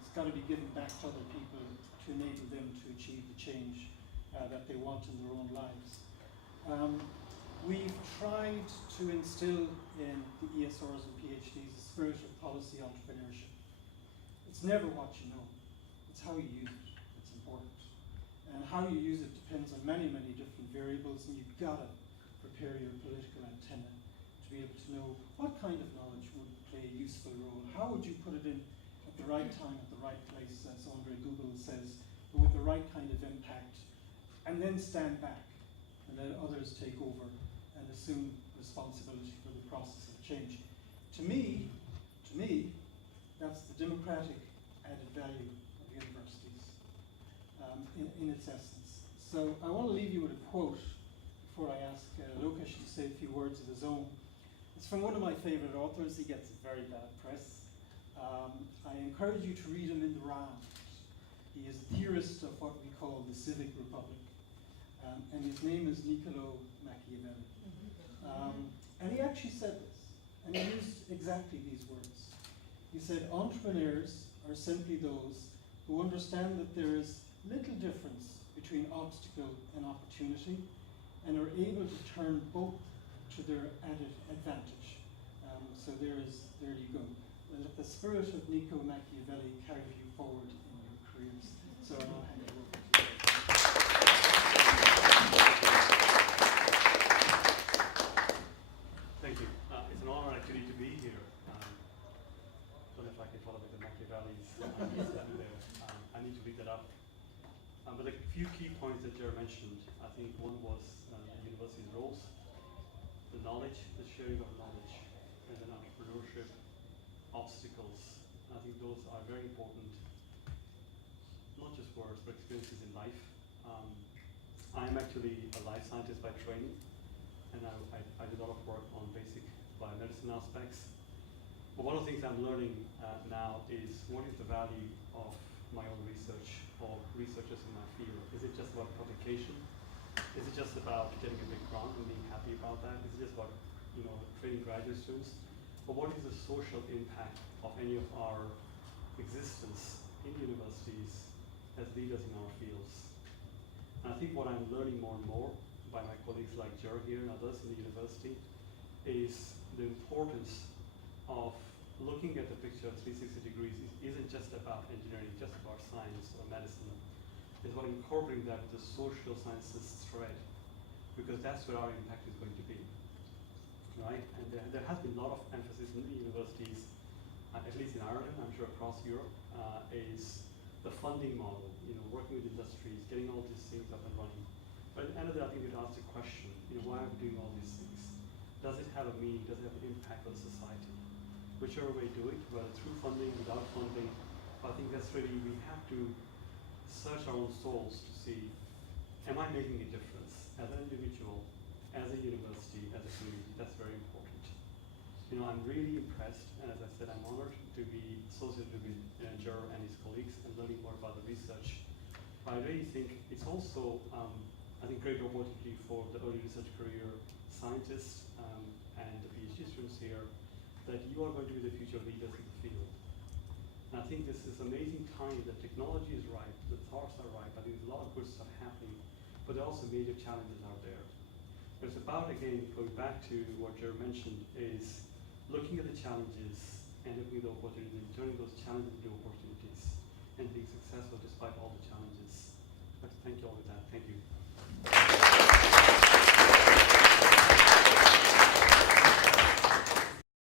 It's got to be given back to other people to enable them to achieve the change that they want in their own lives. We've tried to instill in the ESRs and PhDs a spirit of policy entrepreneurship. It's never what you know, it's how you use it that's important. And how you use it depends on many, many different variables, and you've got to prepare your political antenna to be able to know what kind of knowledge would play a useful role. How would you put it in at the right time, at the right place, as Andre Google says, but with the right kind of impact, and then stand back and let others take over and assume responsibility for the process of change. To me, that's the democratic added value of universities in its essence. So I want to leave you with a quote before I ask Lokesh to say a few words of his own. It's from one of my favorite authors. He gets very bad press. I encourage you to read him in the round. He is a theorist of what we call the civic republic. And his name is Niccolo Machiavelli. And he actually said this, and he used exactly these words. He said, entrepreneurs are simply those who understand that there is little difference between obstacle and opportunity, and are able to turn both to their added advantage. So there you go. Let the spirit of Niccolo Machiavelli carry you forward in your careers. So I'll hand it over to you. Thank you. It's an honor actually to be here. Don't know if I can follow with the Machiavellis. key points that Jer mentioned. I think one was the university's roles, the knowledge, the sharing of knowledge, and then entrepreneurship, obstacles. I think those are very important, not just words, but experiences in life. I'm actually a life scientist by training, and I do a lot of work on basic biomedicine aspects. But one of the things I'm learning now is what is the value of my own research or researchers in my field? Is it just about publication? Is it just about getting a big grant and being happy about that? Is it just about, training graduate students? But what is the social impact of any of our existence in universities as leaders in our fields? And I think what I'm learning more and more by my colleagues like Jer here and others in the university is the importance of looking at the picture 360 degrees isn't just about engineering, just about science or medicine. It's about incorporating that with the social sciences thread, because that's where our impact is going to be, right? And there has been a lot of emphasis in the universities, at least in Ireland, I'm sure across Europe, is the funding model, working with industries, getting all these things up and running. But at the end of the day, I think we'd ask the question, why are we doing all these things? Does it have a meaning? Does it have an impact on society? Whichever way do it, whether through funding, without funding, I think that's really, we have to search our own souls to see, am I making a difference as an individual, as a university, as a community? That's very important. I'm really impressed, and as I said, I'm honored to be associated with Jer and his colleagues and learning more about the research. But I really think it's also, I think, great opportunity for the early research career scientists and the PhD students here, that you are going to be the future leaders in the field. And I think this is amazing time. The technology is ripe, the thoughts are ripe. I think there's a lot of good stuff happening, but there are also major challenges out there. But it's about, again, going back to what Jer mentioned, is looking at the challenges and looking at the opportunities, and turning those challenges into opportunities, and being successful despite all the challenges. But thank you all with that. Thank you.